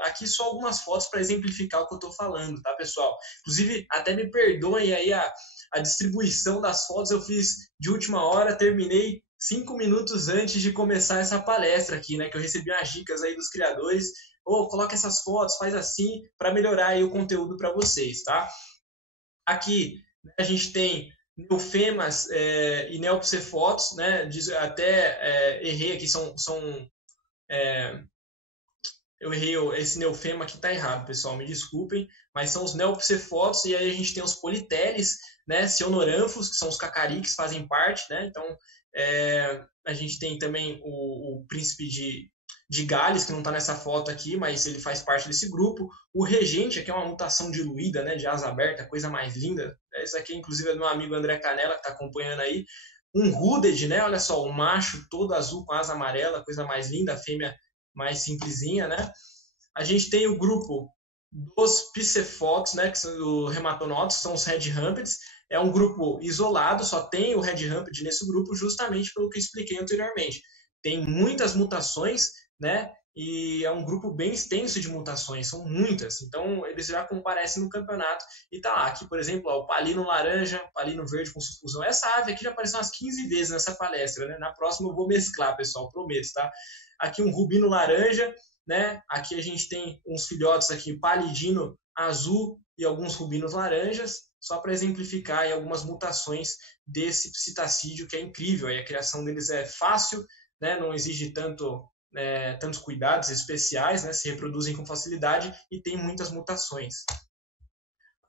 Aqui só algumas fotos para exemplificar o que eu estou falando, tá, pessoal? Inclusive, até me perdoem aí a distribuição das fotos, eu fiz de última hora, terminei 5 minutos antes de começar essa palestra aqui, né? Que eu recebi umas dicas aí dos criadores. Coloca essas fotos, faz assim, para melhorar aí o conteúdo para vocês, tá? Aqui, né, a gente tem Neophemas e Neopsifotos, né? Errei aqui, eu errei, esse Neophema aqui tá errado, pessoal, me desculpem, mas são os Neopsifotos, e aí a gente tem os Politeles, né? Cionoranfos, que são os Cacariques, fazem parte, né? Então, a gente tem também o príncipe de Gales, que não está nessa foto aqui, mas ele faz parte desse grupo. O Regente, que é uma mutação diluída, né, de asa aberta, coisa mais linda. Esse aqui, inclusive, é do meu amigo André Canella, que está acompanhando aí. Um Hooded, né, olha só, o macho todo azul com asa amarela, coisa mais linda, a fêmea mais simplesinha, né. A gente tem o grupo dos Picefox, né, que são os Hematonotos, são os Red Rampeds. É um grupo isolado, só tem o Red Ramped nesse grupo, justamente pelo que eu expliquei anteriormente. Tem muitas mutações, né? E é um grupo bem extenso de mutações, são muitas. Então, eles já comparecem no campeonato. E tá lá, aqui, por exemplo, ó, o palino laranja, palino verde com sufusão. Essa ave aqui já apareceu umas 15 vezes nessa palestra, né? Na próxima eu vou mesclar, pessoal, prometo, tá? Aqui um rubino laranja, né? Aqui a gente tem uns filhotes aqui, palidino azul e alguns rubinos laranjas, só para exemplificar aí algumas mutações desse psitacídeo, que é incrível. Aí a criação deles é fácil, né? Não exige tantos cuidados especiais, né? Se reproduzem com facilidade e tem muitas mutações.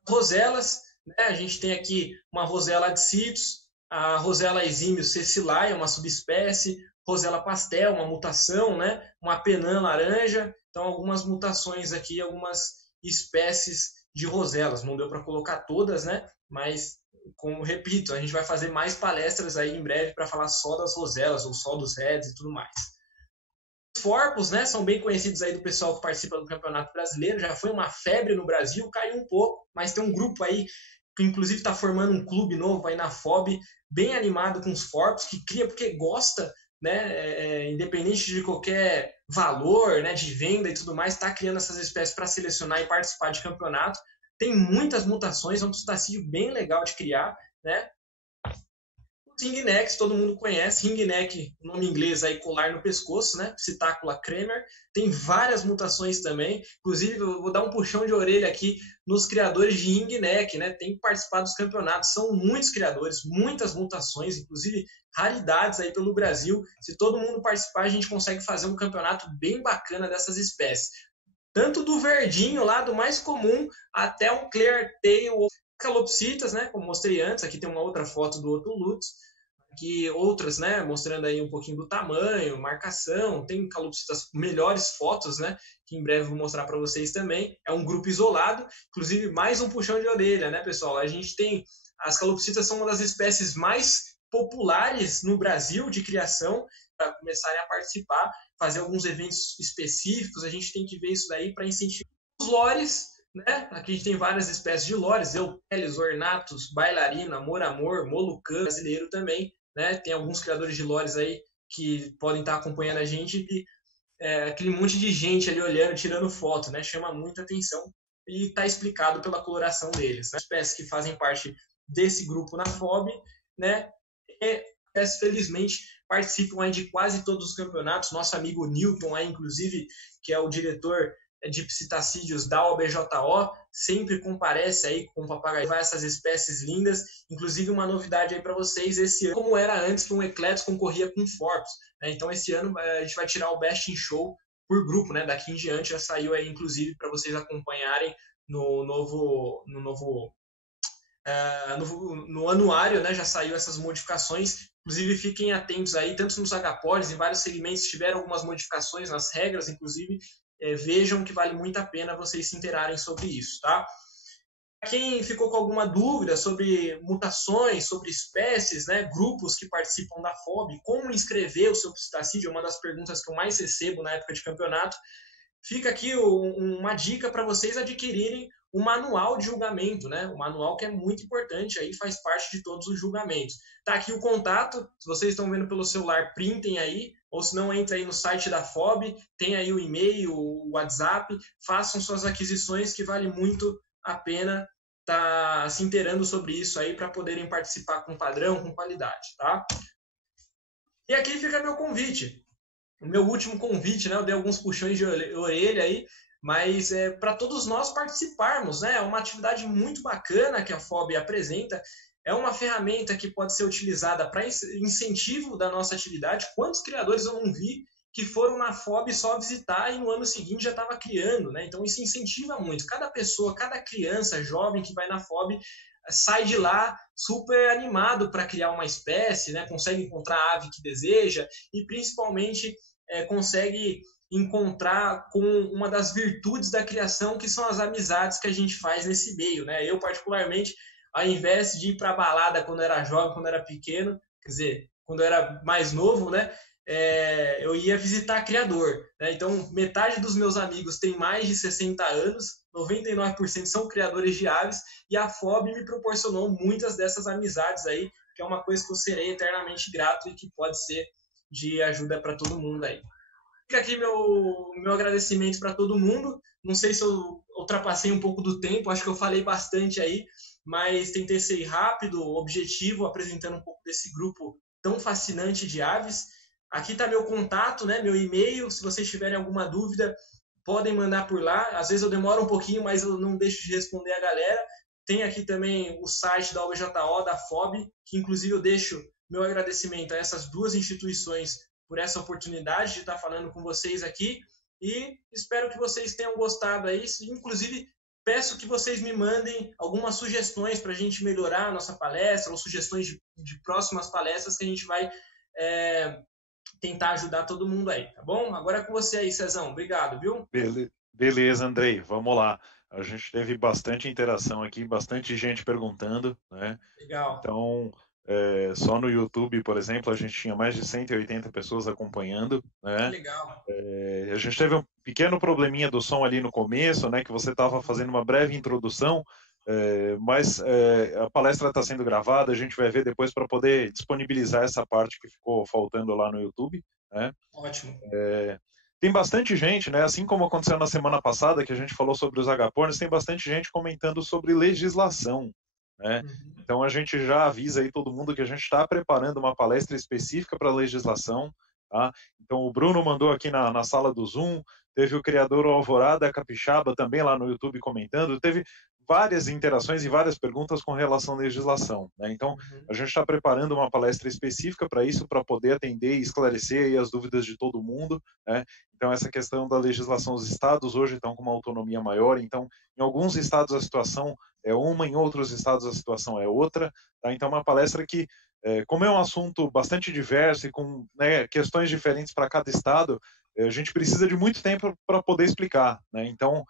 Roselas, né? A gente tem aqui uma Rosella adcitus, a Rosella eximius cecilae, uma subespécie, Rosella pastel, uma mutação, né? Uma penã laranja, então algumas mutações aqui, algumas espécies de roselas. Não deu para colocar todas, né? Mas, como repito, a gente vai fazer mais palestras aí em breve para falar só das roselas ou só dos reds e tudo mais. Os forpos, né, são bem conhecidos aí do pessoal que participa do Campeonato Brasileiro, já foi uma febre no Brasil, caiu um pouco, mas tem um grupo aí que inclusive está formando um clube novo aí na FOB, bem animado com os forpos, que cria porque gosta, né, independente de qualquer valor, né, de venda e tudo mais, está criando essas espécies para selecionar e participar de campeonato. Tem muitas mutações, é um psitacídeo bem legal de criar, né? Ringnecks, todo mundo conhece, ringneck, nome inglês aí, colar no pescoço, né? Psittacula cremer, tem várias mutações também, inclusive eu vou dar um puxão de orelha aqui nos criadores de ringneck, né? Tem que participar dos campeonatos, são muitos criadores, muitas mutações, inclusive raridades aí pelo Brasil. Se todo mundo participar, a gente consegue fazer um campeonato bem bacana dessas espécies. Tanto do verdinho lá, do mais comum, até um clear tail calopsitas, né? Como mostrei antes, aqui tem uma outra foto do outro lutus, aqui outras, né? Mostrando aí um pouquinho do tamanho, marcação, tem calopsitas melhores fotos, né? Que em breve vou mostrar para vocês também. É um grupo isolado, inclusive mais um puxão de orelha, né, pessoal? A gente tem, as calopsitas são uma das espécies mais populares no Brasil de criação, para começarem a participar, fazer alguns eventos específicos, a gente tem que ver isso daí para incentivar os lores, né? Aqui a gente tem várias espécies de lores, Eupelis, ornatus, bailarina, amor, molucã, brasileiro também, né? Tem alguns criadores de lores aí que podem estar acompanhando a gente e aquele monte de gente ali olhando, tirando foto, né? Chama muita atenção e está explicado pela coloração deles. Né? Espécies que fazem parte desse grupo na FOB, né? felizmente participam aí de quase todos os campeonatos. Nosso amigo Newton, aí, inclusive, que é o diretor de psitacídeos da OBJO, sempre comparece aí com o papagaio, essas espécies lindas. Inclusive, uma novidade aí para vocês, esse ano, como era antes que um Ecletus concorria com Forps, né? Então, esse ano a gente vai tirar o Best in Show por grupo, né? Daqui em diante já saiu aí, inclusive, para vocês acompanharem no anuário, né? Já saiu essas modificações. Inclusive, fiquem atentos aí, tanto nos agapodes, em vários segmentos, tiveram algumas modificações nas regras, inclusive, vejam que vale muito a pena vocês se interarem sobre isso, tá? Quem ficou com alguma dúvida sobre mutações, sobre espécies, né, grupos que participam da FOB, como inscrever o seu psitacídeo, é uma das perguntas que eu mais recebo na época de campeonato, fica aqui uma dica para vocês adquirirem o manual de julgamento, né? O manual que é muito importante, aí faz parte de todos os julgamentos. Tá aqui o contato, se vocês estão vendo pelo celular, printem aí, ou se não, entra aí no site da FOB, tem aí o e-mail, o WhatsApp, façam suas aquisições que vale muito a pena estar se inteirando sobre isso aí para poderem participar com padrão, com qualidade, tá? E aqui fica meu convite. O meu último convite, né? Eu dei alguns puxões de orelha aí, mas para todos nós participarmos, né? É uma atividade muito bacana que a FOB apresenta, é uma ferramenta que pode ser utilizada para incentivo da nossa atividade. Quantos criadores eu não vi que foram na FOB só visitar e no ano seguinte já estava criando, né? Então isso incentiva muito. Cada pessoa, cada criança, jovem que vai na FOB sai de lá super animado para criar uma espécie, né? Consegue encontrar a ave que deseja e principalmente consegue encontrar com uma das virtudes da criação, que são as amizades que a gente faz nesse meio, né? Eu, particularmente, ao invés de ir para a balada quando era jovem, quando era pequeno, quer dizer, quando eu era mais novo, né? Eu ia visitar criador, né? Então, metade dos meus amigos tem mais de 60 anos, 99% são criadores de aves, e a FOB me proporcionou muitas dessas amizades aí, que é uma coisa que eu serei eternamente grato e que pode ser de ajuda para todo mundo aí. Fica aqui meu agradecimento para todo mundo. Não sei se eu ultrapassei um pouco do tempo, acho que eu falei bastante aí, mas tentei ser rápido, objetivo, apresentando um pouco desse grupo tão fascinante de aves. Aqui está meu contato, né, meu e-mail. Se vocês tiverem alguma dúvida, podem mandar por lá. Às vezes eu demoro um pouquinho, mas eu não deixo de responder a galera. Tem aqui também o site da OBJO, da FOB, que inclusive eu deixo meu agradecimento a essas duas instituições por essa oportunidade de estar falando com vocês aqui e espero que vocês tenham gostado aí. Inclusive, peço que vocês me mandem algumas sugestões para a gente melhorar a nossa palestra ou sugestões de próximas palestras que a gente vai tentar ajudar todo mundo aí, tá bom? Agora é com você aí, Cezão. Obrigado, viu? Beleza, Andrei. Vamos lá. A gente teve bastante interação aqui, bastante gente perguntando, né? Legal. Então, só no YouTube, por exemplo, a gente tinha mais de 180 pessoas acompanhando, né? Legal. A gente teve um pequeno probleminha do som ali no começo, né? Que você estava fazendo uma breve introdução, mas a palestra está sendo gravada, a gente vai ver depois para poder disponibilizar essa parte que ficou faltando lá no YouTube, né? Ótimo. Tem bastante gente, né? Assim como aconteceu na semana passada, que a gente falou sobre os agapornis, tem bastante gente comentando sobre legislação, né? Uhum. Então a gente já avisa aí todo mundo que a gente está preparando uma palestra específica para legislação, tá? Então o Bruno mandou aqui na sala do Zoom, teve o criador Alvorada Capixaba também lá no YouTube comentando, teve várias interações e várias perguntas com relação à legislação, né? Então a gente está preparando uma palestra específica para isso, para poder atender e esclarecer aí as dúvidas de todo mundo, né? Então essa questão da legislação, os estados hoje estão com uma autonomia maior, então em alguns estados a situação é uma, em outros estados a situação é outra, tá? Então uma palestra que, como é um assunto bastante diverso e com, né, questões diferentes para cada estado, a gente precisa de muito tempo para poder explicar, né? Então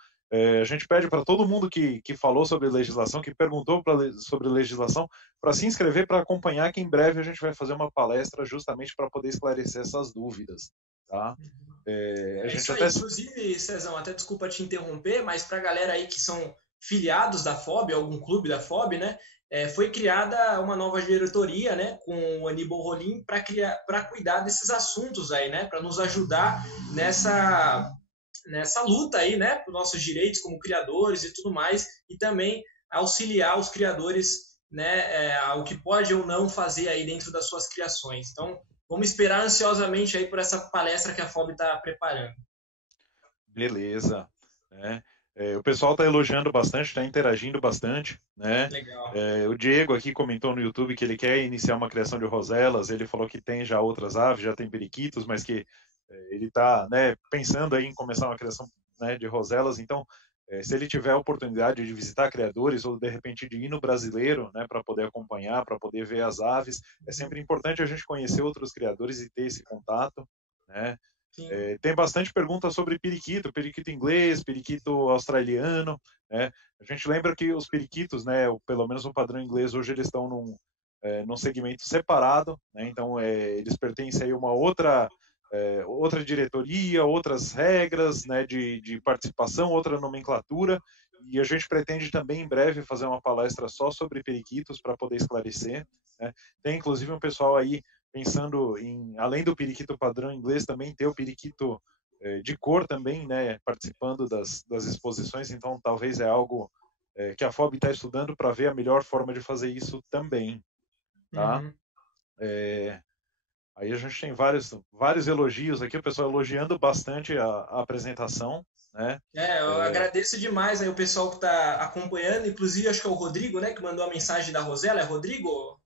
a gente pede para todo mundo que falou sobre legislação, que perguntou sobre legislação, para se inscrever, para acompanhar, que em breve a gente vai fazer uma palestra justamente para poder esclarecer essas dúvidas, tá? A gente até... Inclusive, Cezão, até desculpa te interromper, mas para a galera aí que são filiados da FOB, algum clube da FOB, né, foi criada uma nova diretoria, né, com o Aníbal Rolim para cuidar desses assuntos aí, né, para nos ajudar nessa luta aí, né, por nossos direitos como criadores e tudo mais, e também auxiliar os criadores né, o que pode ou não fazer aí dentro das suas criações. Então, vamos esperar ansiosamente aí por essa palestra que a FOB está preparando. Beleza. Né? O pessoal está elogiando bastante, está interagindo bastante. Né? Legal. O Diego aqui comentou no YouTube que ele quer iniciar uma criação de roselas. Ele falou que tem já outras aves, já tem periquitos, mas que ele está, né, pensando aí em começar uma criação, né, de roselas. Então, se ele tiver a oportunidade de visitar criadores ou de repente de ir no brasileiro, né, para poder acompanhar, para poder ver as aves, é sempre importante a gente conhecer outros criadores e ter esse contato. Né? Tem bastante pergunta sobre periquito inglês, periquito australiano. Né? A gente lembra que os periquitos, né, pelo menos no padrão inglês, hoje eles estão num segmento separado. Né? Então, eles pertencem a uma outra diretoria, outras regras, né, de participação, outra nomenclatura. E a gente pretende também, em breve, fazer uma palestra só sobre periquitos para poder esclarecer. Né? Tem, inclusive, um pessoal aí pensando em, além do periquito padrão inglês, também ter o periquito de cor também, né, participando das exposições. Então, talvez é algo que a FOB está estudando para ver a melhor forma de fazer isso também. Tá? Uhum. Aí a gente tem vários elogios aqui, o pessoal elogiando bastante a apresentação. Né? Eu agradeço demais aí o pessoal que está acompanhando, inclusive acho que é o Rodrigo, né, que mandou a mensagem da Rosela. É Rodrigo?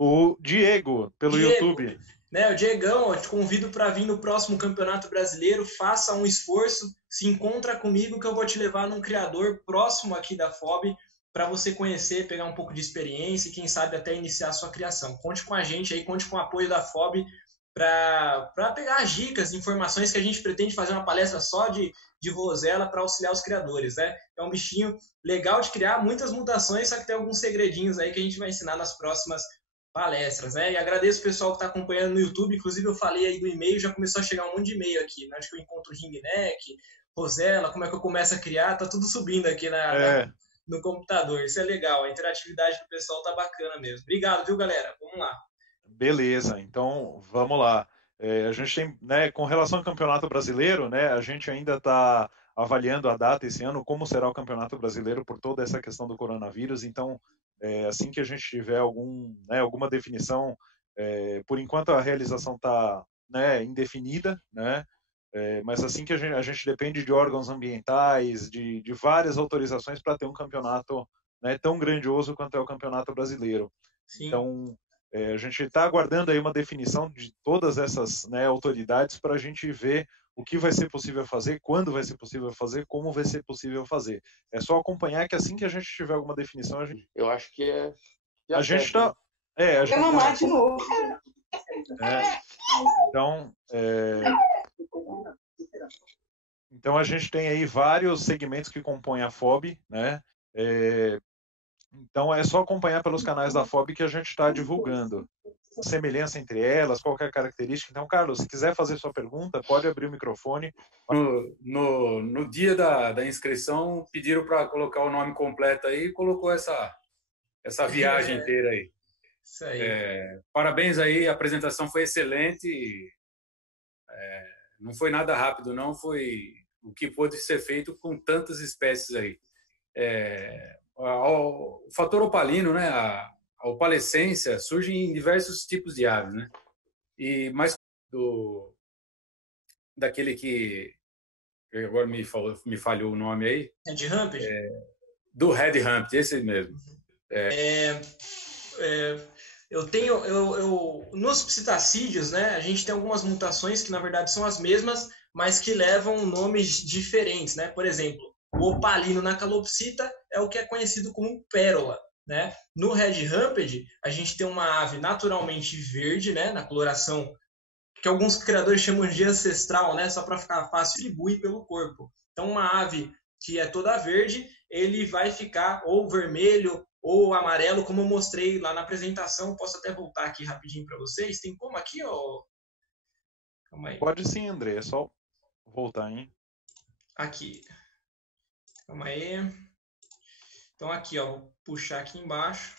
O Diego, pelo Diego, YouTube. né, o Diegão, eu te convido para vir no próximo Campeonato Brasileiro, faça um esforço, se encontra comigo que eu vou te levar num criador próximo aqui da FOB para você conhecer, pegar um pouco de experiência e quem sabe até iniciar a sua criação. Conte com a gente aí, conte com o apoio da FOB para pegar as dicas, informações que a gente pretende fazer uma palestra só de Rosela para auxiliar os criadores, né? É um bichinho legal de criar, muitas mutações, só que tem alguns segredinhos aí que a gente vai ensinar nas próximas palestras, né? E agradeço o pessoal que está acompanhando no YouTube. Inclusive, eu falei aí do e-mail, já começou a chegar um monte de e-mail aqui. Né? Onde que eu encontro ringneck, Rosela, como é que eu começo a criar, tá tudo subindo aqui no computador. Isso é legal, a interatividade do pessoal tá bacana mesmo. Obrigado, viu, galera? Vamos lá. Beleza, então vamos lá. A gente tem, né, com relação ao Campeonato Brasileiro, né, a gente ainda está avaliando a data esse ano, como será o Campeonato Brasileiro por toda essa questão do coronavírus. Então, assim que a gente tiver alguma definição, por enquanto a realização está, né, indefinida, né, mas assim que a gente depende de órgãos ambientais, de várias autorizações para ter um campeonato, né, tão grandioso quanto é o Campeonato Brasileiro. Sim. Então, a gente está aguardando aí uma definição de todas essas, né, autoridades para a gente ver o que vai ser possível fazer, quando vai ser possível fazer, como vai ser possível fazer. É só acompanhar que assim que a gente tiver alguma definição, a gente... Eu acho que é... A gente está... A gente... mamar de novo. Então a gente tem aí vários segmentos que compõem a FOB, né? Então é só acompanhar pelos canais da FOB que a gente está divulgando a semelhança entre elas, qual é a característica. Então, Carlos, se quiser fazer sua pergunta, pode abrir o microfone. No dia da inscrição, pediram para colocar o nome completo aí e colocou essa viagem inteira aí. Isso aí. Parabéns aí, a apresentação foi excelente. Não foi nada rápido, não. Foi o que pôde ser feito com tantas espécies aí. O fator opalino, né, a opalescência, surge em diversos tipos de aves, né? E mais daquele que agora me falhou o nome aí. Red Rampage? Do Red Rampage, esse mesmo. Nos psitacídeos, né, a gente tem algumas mutações que na verdade são as mesmas, mas que levam nomes diferentes, né? Por exemplo, o opalino na calopsita é o que é conhecido como pérola, né? No Red Rampage, a gente tem uma ave naturalmente verde, né, na coloração que alguns criadores chamam de ancestral, né, só para ficar fácil, distribui pelo corpo. Então, uma ave que é toda verde, ele vai ficar ou vermelho ou amarelo, como eu mostrei lá na apresentação. Posso até voltar aqui rapidinho para vocês. Tem como aqui, ó? Calma aí. Pode sim, André. É só voltar, hein? Aqui. Calma aí. Então, aqui, ó. Vou puxar aqui embaixo.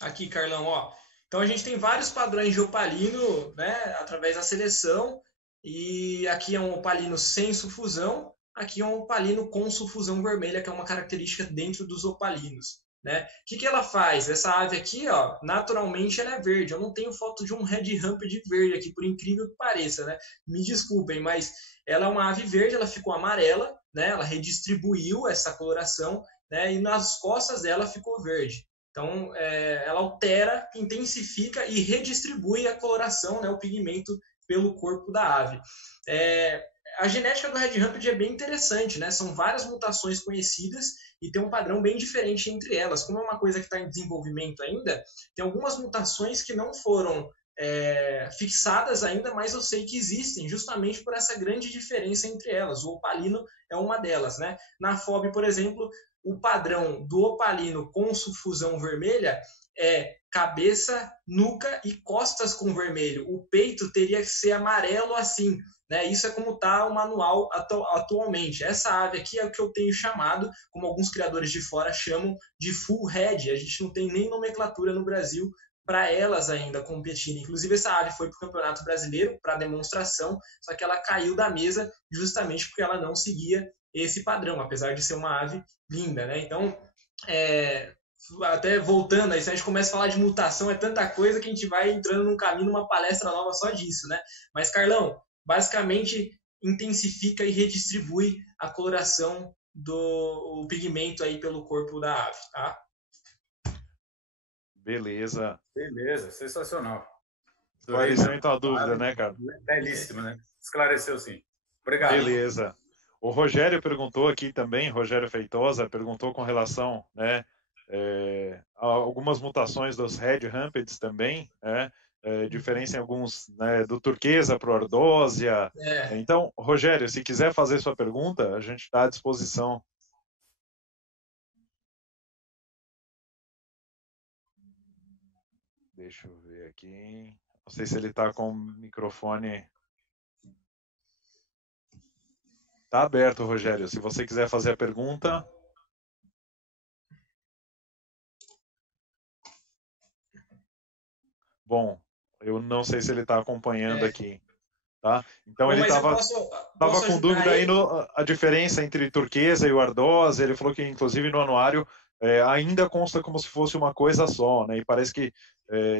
Aqui, Carlão, ó. Então, a gente tem vários padrões de opalino, né, através da seleção. E aqui é um opalino sem sufusão. aqui é um opalino com sulfusão vermelha, que é uma característica dentro dos opalinos. Né? O que ela faz? Essa ave aqui, ó, naturalmente ela é verde. Eu não tenho foto de um red ramped verde aqui, por incrível que pareça, né? Me desculpem, mas ela é uma ave verde, ela ficou amarela, né? Ela redistribuiu essa coloração, né? E nas costas dela ficou verde. Então, ela altera, intensifica e redistribui a coloração, né? O pigmento pelo corpo da ave. A genética do Red Ramped é bem interessante, né? São várias mutações conhecidas e tem um padrão bem diferente entre elas. Como é uma coisa que está em desenvolvimento ainda, tem algumas mutações que não foram fixadas ainda, mas eu sei que existem, justamente por essa grande diferença entre elas. O opalino é uma delas, né? Na FOB, por exemplo, o padrão do opalino com sulfusão vermelha é cabeça, nuca e costas com vermelho. O peito teria que ser amarelo assim, né? Isso é como está o manual atualmente. Essa ave aqui é o que eu tenho chamado, como alguns criadores de fora chamam, de full red. A gente não tem nem nomenclatura no Brasil para elas ainda competirem. Inclusive, essa ave foi para o Campeonato Brasileiro, para demonstração, só que ela caiu da mesa justamente porque ela não seguia esse padrão, apesar de ser uma ave linda, né? Então, até voltando aí, se a gente começa a falar de mutação, é tanta coisa que a gente vai entrando num caminho, numa palestra nova só disso, né? Mas, Carlão, basicamente intensifica e redistribui a coloração do pigmento aí pelo corpo da ave, tá? Beleza. Beleza, sensacional. Esclareceu então a dúvida, né, cara? Belíssimo, né? Esclareceu sim. Obrigado. Beleza. O Rogério perguntou aqui também, Rogério Feitosa, perguntou com relação, né, a algumas mutações dos Red Rampeds também, né? Diferença em alguns, né, do turquesa para o ardósia. Então, Rogério, se quiser fazer sua pergunta, a gente está à disposição. Deixa eu ver aqui. Não sei se ele está com o microfone. Está aberto, Rogério. Se você quiser fazer a pergunta. Bom, eu não sei se ele está acompanhando aqui. Tá? Então, ele estava com dúvida aí a diferença entre turquesa e o ardósia. Ele falou que, inclusive, no anuário ainda consta como se fosse uma coisa só, né? E parece que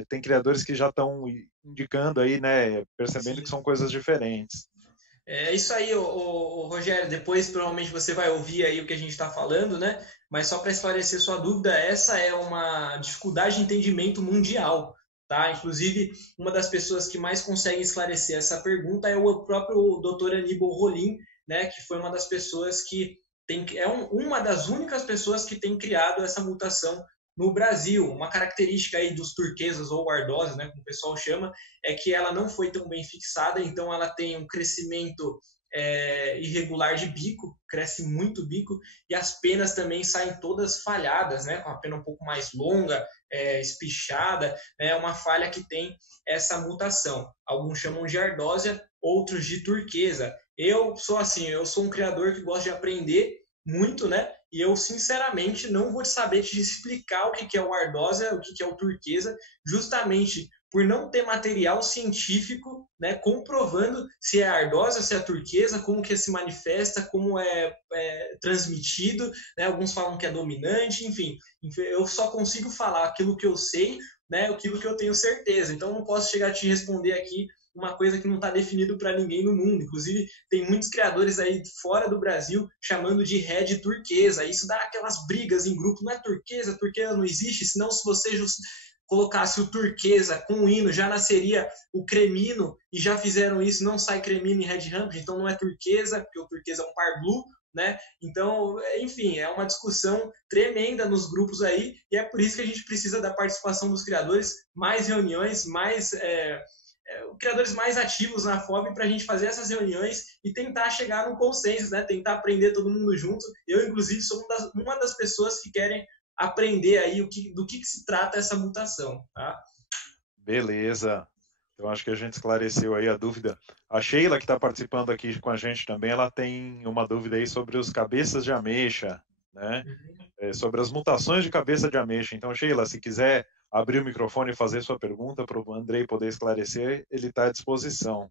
tem criadores que já estão indicando aí, né? Percebendo que são coisas diferentes. É isso aí, Rogério. Depois, provavelmente, você vai ouvir aí o que a gente está falando, né? Mas só para esclarecer sua dúvida, essa é uma dificuldade de entendimento mundial. Tá? Inclusive, uma das pessoas que mais consegue esclarecer essa pergunta é o próprio Dr. Aníbal Rolim, né, que foi uma das pessoas que uma das únicas pessoas que tem criado essa mutação no Brasil. Uma característica aí dos turquesas ou ardosas, né, como o pessoal chama, é que ela não foi tão bem fixada, então ela tem um crescimento irregular de bico, cresce muito bico, e as penas também saem todas falhadas, né, com a pena um pouco mais longa, espichada, é uma falha que tem essa mutação. Alguns chamam de ardósia, outros de turquesa. Eu sou assim, eu sou um criador que gosta de aprender muito, né? E eu, sinceramente, não vou saber te explicar o que é o ardósia, o que é o turquesa, justamente por não ter material científico, né, comprovando se é ardósia, se é turquesa, como que se manifesta, como é transmitido, né? Alguns falam que é dominante, enfim, eu só consigo falar aquilo que eu sei, né, aquilo que eu tenho certeza. Então, não posso chegar a te responder aqui uma coisa que não está definido para ninguém no mundo. Inclusive, tem muitos criadores aí fora do Brasil chamando de red turquesa. Isso dá aquelas brigas em grupo. Não é turquesa, turquesa não existe. Senão, se você colocasse o turquesa com o hino, já nasceria o cremino, e já fizeram isso, não sai cremino em red ramped, então não é turquesa, porque o turquesa é um par blue, né? Então, enfim, é uma discussão tremenda nos grupos aí, e é por isso que a gente precisa da participação dos criadores, mais reuniões, mais criadores mais ativos na FOB para a gente fazer essas reuniões e tentar chegar num consenso, né? Tentar aprender todo mundo junto. Eu, inclusive, sou uma das pessoas que querem aprender aí do que se trata essa mutação, tá? Beleza. Eu acho que a gente esclareceu aí a dúvida. A Sheila, que está participando aqui com a gente também, ela tem uma dúvida aí sobre os cabeças de ameixa, né? Sobre as mutações de cabeça de ameixa. Então, Sheila, se quiser abrir o microfone e fazer sua pergunta para o Andrei poder esclarecer, ele está à disposição.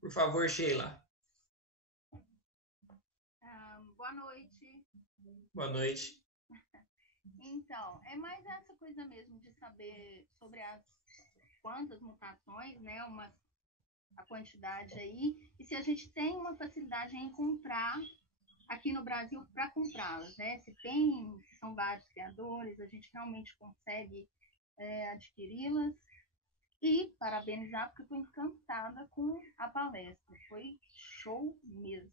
Por favor, Sheila. Boa noite. Então, é mais essa coisa mesmo de saber sobre quantas mutações, né, a quantidade aí, e se a gente tem uma facilidade em encontrar aqui no Brasil para comprá-las, né? Se são vários criadores, a gente realmente consegue adquiri-las. E parabenizar, porque estou encantada com a palestra. Foi show mesmo.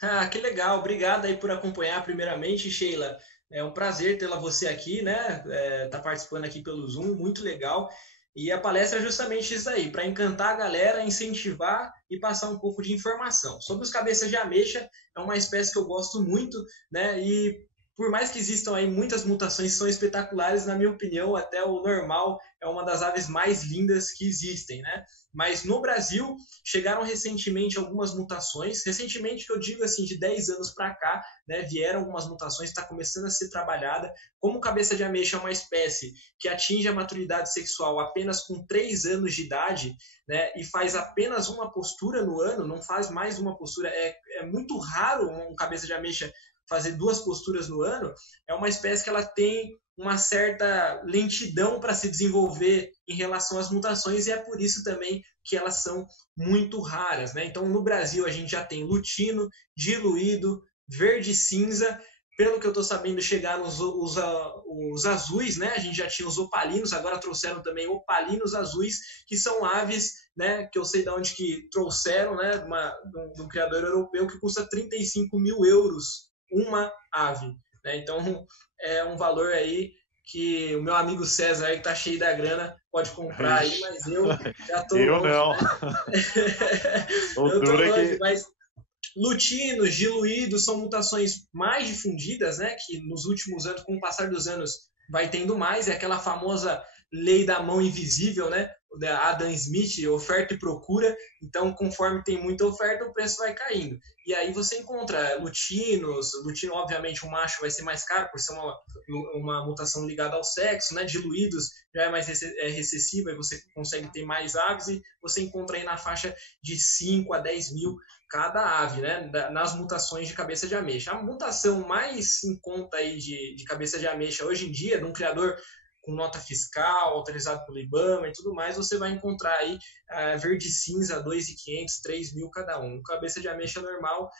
Ah, que legal. Obrigado aí por acompanhar primeiramente, Sheila. É um prazer tê-la você aqui, né? Tá participando aqui pelo Zoom, muito legal. E a palestra é justamente isso aí, para encantar a galera, incentivar e passar um pouco de informação. Sobre os cabeças de ameixa, é uma espécie que eu gosto muito, né? E por mais que existam aí muitas mutações que são espetaculares, na minha opinião, até o normal é uma das aves mais lindas que existem, né? Mas no Brasil chegaram recentemente algumas mutações, recentemente que eu digo assim, de 10 anos para cá, né, vieram algumas mutações, está começando a ser trabalhada. Como cabeça de ameixa é uma espécie que atinge a maturidade sexual apenas com 3 anos de idade, né, e faz apenas uma postura no ano, não faz mais uma postura, é muito raro um cabeça de ameixa fazer 2 posturas no ano, é uma espécie que ela tem uma certa lentidão para se desenvolver em relação às mutações, e é por isso também que elas são muito raras, né? Então, no Brasil, a gente já tem lutino, diluído, verde cinza. Pelo que eu estou sabendo, chegaram os azuis, né? A gente já tinha os opalinos, agora trouxeram também opalinos azuis, que são aves, né? Que eu sei de onde que trouxeram, né? De um criador europeu, que custa 35 mil euros uma ave, né? Então, é um valor aí que o meu amigo César aí que tá cheio da grana pode comprar aí, mas eu já tô eu longe, não. né? Eu tô longe, mas lutinos, diluídos são mutações mais difundidas, né? Que nos últimos anos, com o passar dos anos, vai tendo mais. É aquela famosa lei da mão invisível, né? Da Adam Smith, oferta e procura. Então, conforme tem muita oferta, o preço vai caindo. E aí você encontra lutinos, lutino, obviamente, o macho vai ser mais caro, por ser uma mutação ligada ao sexo, né? Diluídos já é mais recessiva e você consegue ter mais aves, e você encontra aí na faixa de 5 a 10 mil cada ave, né? Nas mutações de cabeça de ameixa. A mutação mais em conta aí de cabeça de ameixa hoje em dia, de um criador com nota fiscal, autorizado pelo IBAMA e tudo mais, você vai encontrar aí verde cinza, 2.500, 3.000 cada um. Cabeça de ameixa normal,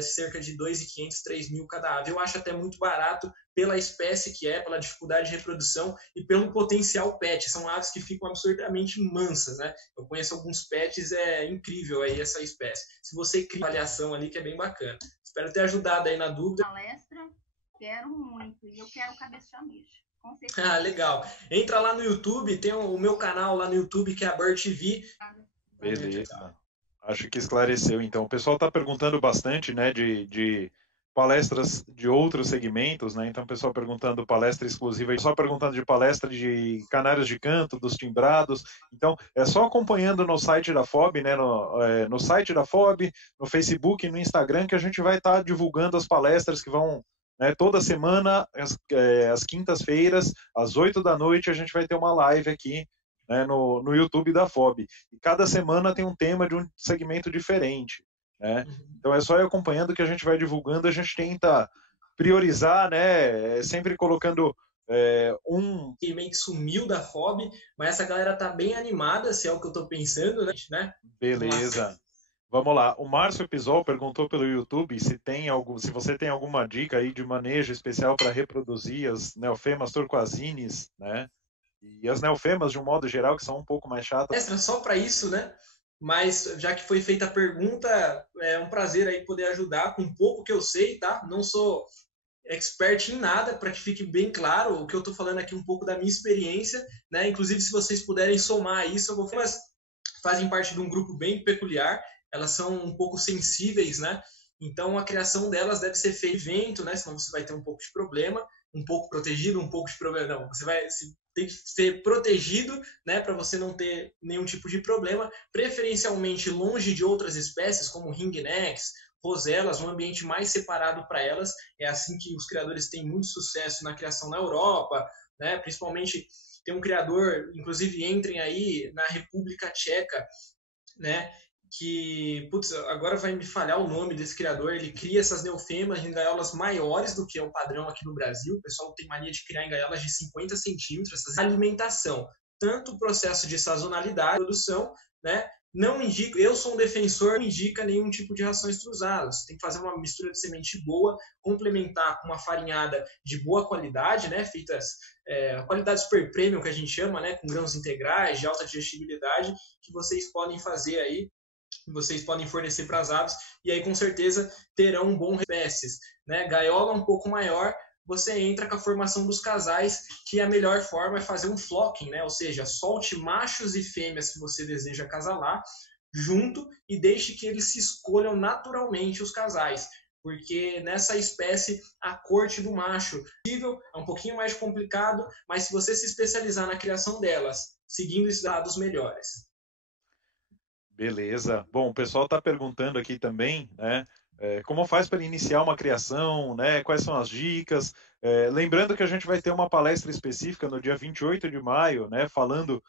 cerca de 2.500, 3.000 cada ave. Eu acho até muito barato pela espécie que é, pela dificuldade de reprodução e pelo potencial pet. São aves que ficam absurdamente mansas, né? Eu conheço alguns pets, é incrível aí essa espécie. Se você cria avaliação ali, que é bem bacana. Espero ter ajudado aí na dúvida. Palestra, quero muito. E eu quero cabeça de ameixa. Ah, legal. Entra lá no YouTube, tem o meu canal lá no YouTube, que é a Bird TV. Beleza. Acho que esclareceu. Então, o pessoal está perguntando bastante, né, de palestras de outros segmentos, né? Então, o pessoal perguntando palestra exclusiva, só perguntando de palestra de canários de canto, dos timbrados. Então, é só acompanhando no site da FOB, né, no site da FOB, no Facebook, no Instagram, que a gente vai estar divulgando as palestras que vão, né, toda semana, às quintas-feiras, às 8 da noite, a gente vai ter uma live aqui, né, no YouTube da FOB. E cada semana tem um tema de um segmento diferente, né? Então é só ir acompanhando que a gente vai divulgando, a gente tenta priorizar, né, sempre colocando que meio que sumiu da FOB, mas essa galera tá bem animada, se é o que eu tô pensando, né? Beleza. Vamos lá. O Márcio Pisol perguntou pelo YouTube se você tem alguma dica aí de manejo especial para reproduzir as neofemas turquoisines, né? E as neofemas, de um modo geral, que são um pouco mais chatas. Extra só para isso, né? Mas já que foi feita a pergunta, é um prazer aí poder ajudar com um pouco que eu sei, tá? Não sou expert em nada, para que fique bem claro o que eu estou falando aqui, um pouco da minha experiência, né? Inclusive, se vocês puderem somar isso, elas fazem parte de um grupo bem peculiar, elas são um pouco sensíveis, né? Então, a criação delas deve ser feita em vento, né? Senão você vai ter um pouco de problema, um pouco protegido, um pouco de problema. Não, você tem que ser protegido, né? Para você não ter nenhum tipo de problema, preferencialmente longe de outras espécies, como ringnecks, roselas, um ambiente mais separado para elas. É assim que os criadores têm muito sucesso na criação na Europa, né? Principalmente tem um criador, inclusive entrem aí na República Tcheca, né? que, putz, agora vai me falhar o nome desse criador, ele cria essas neofêmeas em gaiolas maiores do que é o padrão aqui no Brasil. O pessoal tem mania de criar em gaiolas de 50 centímetros. Essa alimentação, tanto o processo de sazonalidade, produção, né? Não indico, eu sou um defensor, não indica nenhum tipo de ração extrusada. Você tem que fazer uma mistura de semente boa, complementar com uma farinhada de boa qualidade, né? Feitas qualidade super premium, que a gente chama, né? Com grãos integrais, de alta digestibilidade, que vocês podem fazer aí, vocês podem fornecer para as aves, e aí com certeza terão um bom espécies, né? Gaiola um pouco maior, você entra com a formação dos casais, que a melhor forma é fazer um flocking, né? Ou seja, solte machos e fêmeas que você deseja acasalar junto e deixe que eles se escolham naturalmente os casais, porque nessa espécie a corte do macho é um pouquinho mais complicado, mas se você se especializar na criação delas, seguindo esses dados melhores. Beleza. Bom, o pessoal está perguntando aqui também, né? Como faz para iniciar uma criação, né? Quais são as dicas? Lembrando que a gente vai ter uma palestra específica no dia 28 de maio, né? Falando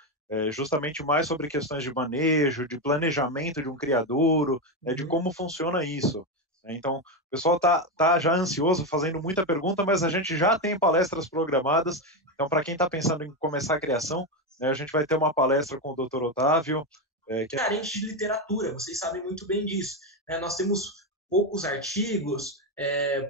justamente mais sobre questões de manejo, de planejamento de um criadouro, de como funciona isso. Então, o pessoal tá já ansioso, fazendo muita pergunta, mas a gente já tem palestras programadas. Então, para quem está pensando em começar a criação, né, a gente vai ter uma palestra com o Dr. Otávio, carente de literatura, vocês sabem muito bem disso, né? Nós temos poucos artigos,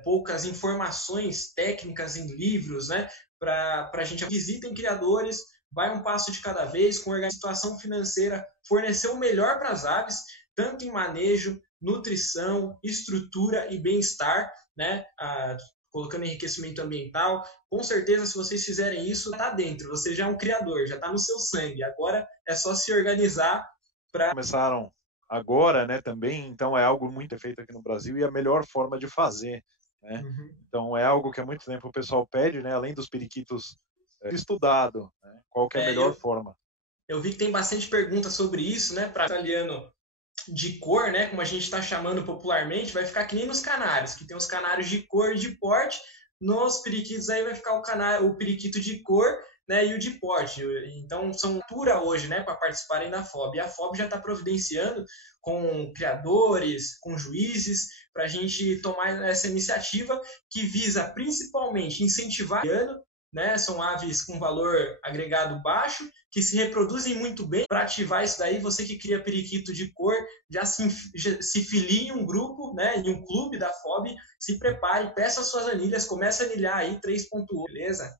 poucas informações técnicas em livros, né? Para a gente visitem criadores, vai um passo de cada vez, com a situação financeira, fornecer o melhor para as aves, tanto em manejo, nutrição, estrutura e bem-estar, né? Colocando enriquecimento ambiental. Com certeza, se vocês fizerem isso, está dentro, você já é um criador, já está no seu sangue. Agora é só se organizar. Começaram agora, né, também, então é algo muito feito aqui no Brasil e a melhor forma de fazer, né? Então é algo que há muito tempo o pessoal pede, né, além dos periquitos estudado, né, qual que é a melhor forma. Eu vi que tem bastante pergunta sobre isso, né, para italiano de cor, né, como a gente está chamando popularmente, vai ficar que nem nos canários, que tem os canários de cor e de porte, nos periquitos aí vai ficar o periquito de cor, né, e o de porte. Então, são altura hoje, né, para participarem da FOB. E a FOB já está providenciando com criadores, com juízes, para a gente tomar essa iniciativa que visa principalmente incentivar, né, são aves com valor agregado baixo, que se reproduzem muito bem. Para ativar isso daí, você que cria periquito de cor, já se filie em um grupo, né, em um clube da FOB, se prepare, peça suas anilhas, comece a anilhar aí 3.8, beleza?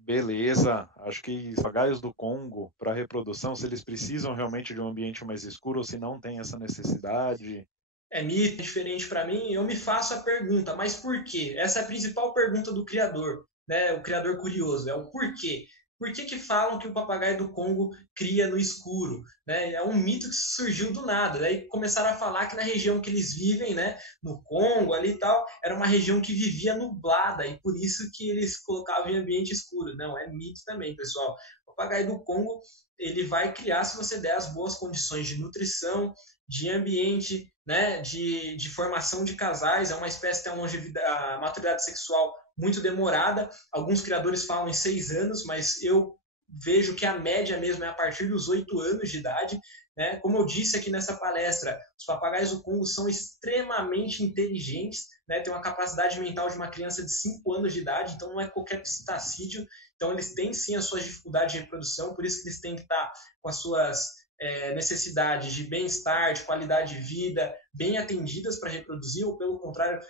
Beleza, acho que os papagaios do Congo, para reprodução, se eles precisam realmente de um ambiente mais escuro ou se não tem essa necessidade. É mito, diferente para mim, eu me faço a pergunta, mas por quê? Essa é a principal pergunta do criador, né? O criador curioso, é o porquê. Por que falam que o papagaio do Congo cria no escuro? Né? É um mito que surgiu do nada. Daí começaram a falar que na região que eles vivem, né, no Congo ali e tal, era uma região que vivia nublada e por isso que eles colocavam em ambiente escuro. Não, é mito também, pessoal. O papagaio do Congo, ele vai criar se você der as boas condições de nutrição, de ambiente, né, de formação de casais. É uma espécie que tem a maturidade sexual muito demorada. Alguns criadores falam em 6 anos, mas eu vejo que a média mesmo é a partir dos 8 anos de idade. Né? Como eu disse aqui nessa palestra, os papagaios do Congo são extremamente inteligentes, né? Tem uma capacidade mental de uma criança de 5 anos de idade, então não é qualquer psitacídeo. Então eles têm sim as suas dificuldades de reprodução, por isso que eles têm que estar com as suas necessidades de bem-estar, de qualidade de vida, bem atendidas para reproduzir, ou pelo contrário,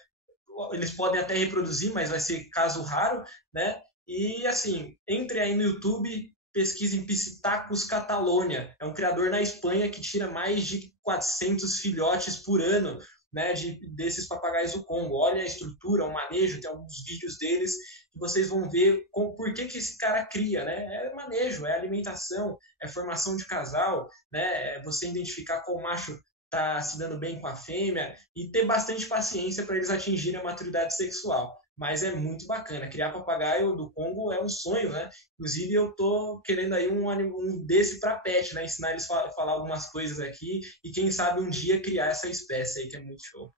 eles podem até reproduzir, mas vai ser caso raro, né? E assim, entre aí no YouTube, pesquisem Psitacus catalônia. É um criador na Espanha que tira mais de 400 filhotes por ano, né, desses papagaios do Congo. Olha a estrutura, o manejo, tem alguns vídeos deles que vocês vão ver por que esse cara cria, né? É manejo, é alimentação, é formação de casal, né? É você identificar qual macho está se dando bem com a fêmea e ter bastante paciência para eles atingirem a maturidade sexual. Mas é muito bacana. Criar papagaio do Congo é um sonho, né? Inclusive, eu tô querendo aí um desse para pet, né? Ensinar eles a falar algumas coisas aqui e, quem sabe, um dia criar essa espécie aí, que é muito show.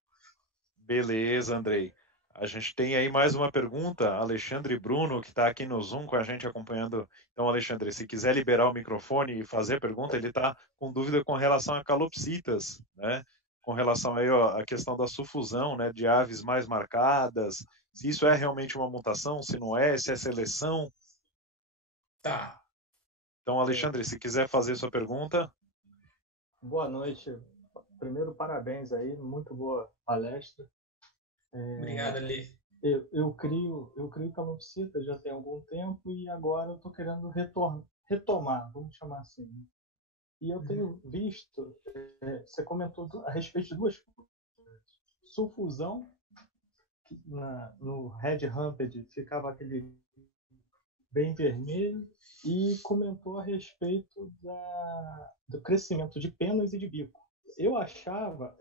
Beleza, Andrei. A gente tem aí mais uma pergunta, Alexandre Bruno, que está aqui no Zoom com a gente acompanhando. Então, Alexandre, se quiser liberar o microfone e fazer a pergunta, ele está com dúvida com relação a calopsitas, né? Com relação aí à questão da sufusão, né, de aves mais marcadas, se isso é realmente uma mutação, se não é, se é seleção. Tá. Então, Alexandre, se quiser fazer sua pergunta. Boa noite. Primeiro, parabéns aí, muito boa palestra. Obrigado, Ali. Eu crio calopsita já tem algum tempo e agora eu estou querendo retomar, vamos chamar assim. E eu tenho visto, você comentou a respeito de duas coisas. Sulfusão, no Red Ramped ficava aquele bem vermelho, e comentou a respeito do crescimento de penas e de bico. Eu achava,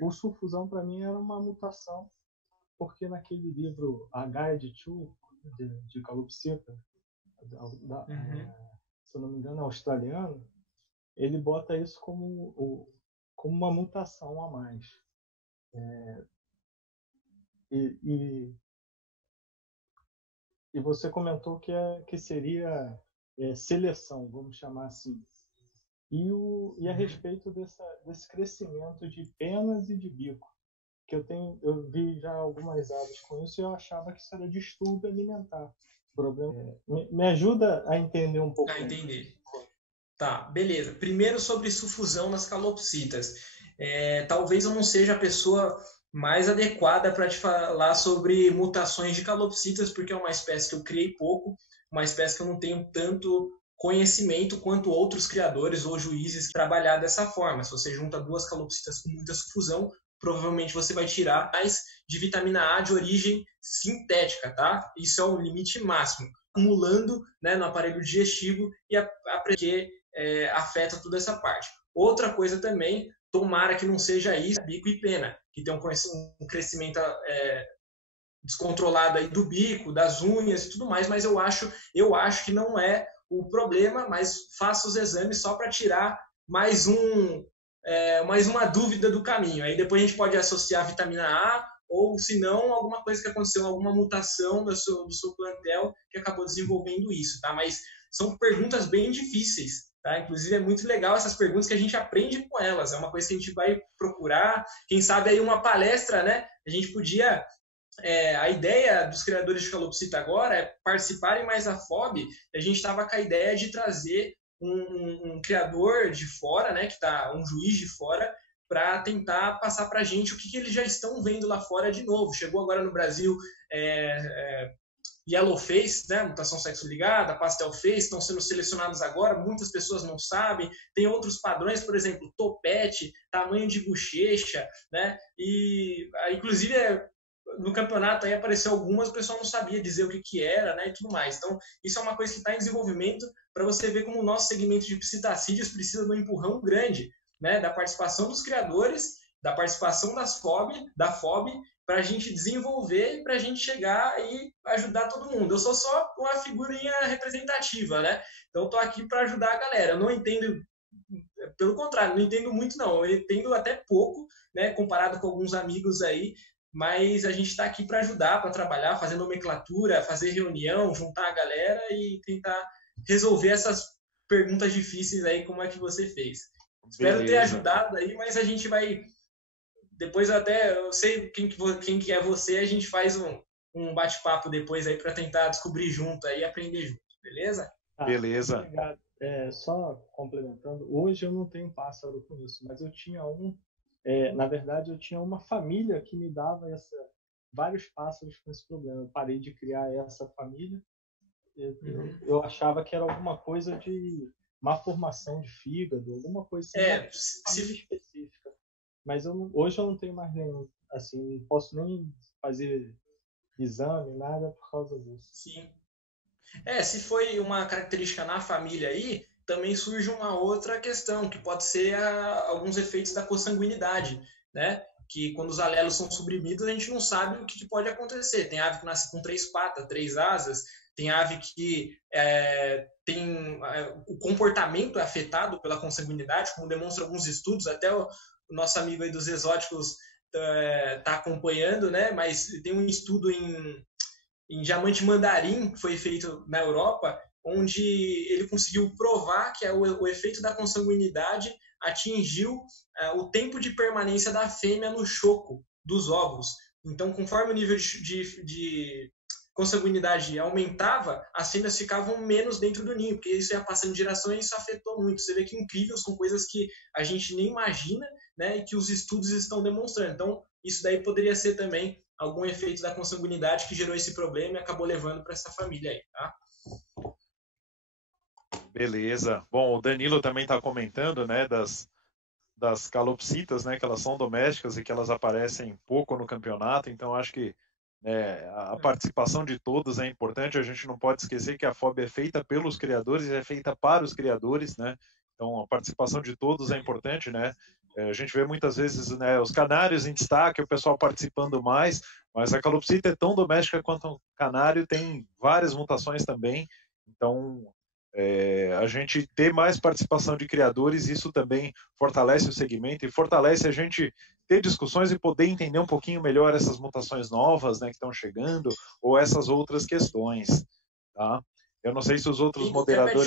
o sulfusão para mim era uma mutação, porque naquele livro A Guide to de calopsita, se eu não me engano, é australiano, ele bota isso como uma mutação a mais. E você comentou que seria seleção, vamos chamar assim. E a respeito desse crescimento de penas e de bico, que eu vi já algumas aves com isso e eu achava que isso era distúrbio alimentar. Me ajuda a entender um pouco. A entender. Tá, beleza. Primeiro sobre sufusão nas calopsitas. Talvez eu não seja a pessoa mais adequada para te falar sobre mutações de calopsitas, porque é uma espécie que eu criei pouco, uma espécie que eu não tenho tanto conhecimento quanto outros criadores ou juízes que trabalhar dessa forma. Se você junta duas calopsitas com muita sufusão, provavelmente você vai tirar mais de vitamina A de origem sintética, tá? Isso é o limite máximo, acumulando, né, no aparelho digestivo e que afeta toda essa parte. Outra coisa também, tomara que não seja isso, bico e pena, que tem um crescimento descontrolado aí do bico, das unhas e tudo mais, mas eu acho que não é o problema, mas faça os exames só para tirar mais uma dúvida do caminho. Aí depois a gente pode associar a vitamina A, ou se não, alguma coisa que aconteceu, alguma mutação do seu plantel que acabou desenvolvendo isso, tá? Mas são perguntas bem difíceis, tá? Inclusive é muito legal essas perguntas que a gente aprende com elas, é uma coisa que a gente vai procurar, quem sabe aí uma palestra, né? A gente podia... a ideia dos criadores de calopsita agora é participarem mais da FOB. A gente estava com a ideia de trazer um criador de fora, né, um juiz de fora, para tentar passar para a gente o que eles já estão vendo lá fora de novo. Chegou agora no Brasil Yellow Face, né, mutação sexo ligada, Pastel Face, estão sendo selecionados agora, muitas pessoas não sabem. Tem outros padrões, por exemplo, topete, tamanho de bochecha, né, e inclusive no campeonato aí apareceu algumas, o pessoal não sabia dizer o que era, né, e tudo mais. Então, isso é uma coisa que está em desenvolvimento para você ver como o nosso segmento de psitacídeos precisa de um empurrão grande, né, da participação dos criadores, da participação da FOB, para a gente desenvolver e para a gente chegar e ajudar todo mundo. Eu sou só uma figurinha representativa, né? Então, estou aqui para ajudar a galera. Eu não entendo, pelo contrário, não entendo muito, não. Eu entendo até pouco, né, comparado com alguns amigos aí, mas a gente está aqui para ajudar, para trabalhar, fazer nomenclatura, fazer reunião, juntar a galera e tentar resolver essas perguntas difíceis aí, como é que você fez. Espero ter ajudado aí, mas a gente vai... Depois eu sei quem que é você, a gente faz um bate-papo depois aí para tentar descobrir junto aí e aprender junto, beleza? Beleza. Obrigado. Só complementando, hoje eu não tenho pássaro com isso, mas eu tinha na verdade, eu tinha uma família que me dava vários pássaros com esse problema. Eu parei de criar essa família. Eu achava que era alguma coisa de má formação de fígado, alguma coisa assim, família específica. Mas hoje eu não tenho mais nenhum. Assim, não posso nem fazer exame, nada por causa disso. Sim. Se foi uma característica na família aí, também surge uma outra questão, que pode ser alguns efeitos da consanguinidade, né? Que quando os alelos são suprimidos, a gente não sabe o que pode acontecer. Tem ave que nasce com 3 patas, 3 asas, tem ave que tem o comportamento é afetado pela consanguinidade, como demonstram alguns estudos, até o nosso amigo aí dos exóticos tá acompanhando, né? Mas tem um estudo em diamante mandarim que foi feito na Europa, onde ele conseguiu provar que o efeito da consanguinidade atingiu o tempo de permanência da fêmea no choco dos ovos. Então, conforme o nível de consanguinidade aumentava, as fêmeas ficavam menos dentro do ninho, porque isso ia passando de geração e isso afetou muito. Você vê que incrível, são coisas que a gente nem imagina, né, e que os estudos estão demonstrando. Então, isso daí poderia ser também algum efeito da consanguinidade que gerou esse problema e acabou levando para essa família aí, tá? Beleza. Bom, o Danilo também está comentando, né, das calopsitas, né, que elas são domésticas e que elas aparecem pouco no campeonato, então acho que a participação de todos é importante. A gente não pode esquecer que a FOB é feita pelos criadores e é feita para os criadores, né? Então a participação de todos é importante, né? A gente vê muitas vezes, né, os canários em destaque, o pessoal participando mais, mas a calopsita é tão doméstica quanto o canário, tem várias mutações também, então a gente ter mais participação de criadores, isso também fortalece o segmento e fortalece a gente ter discussões e poder entender um pouquinho melhor essas mutações novas, né, que estão chegando, ou essas outras questões, tá? Eu não sei se os outros moderadores...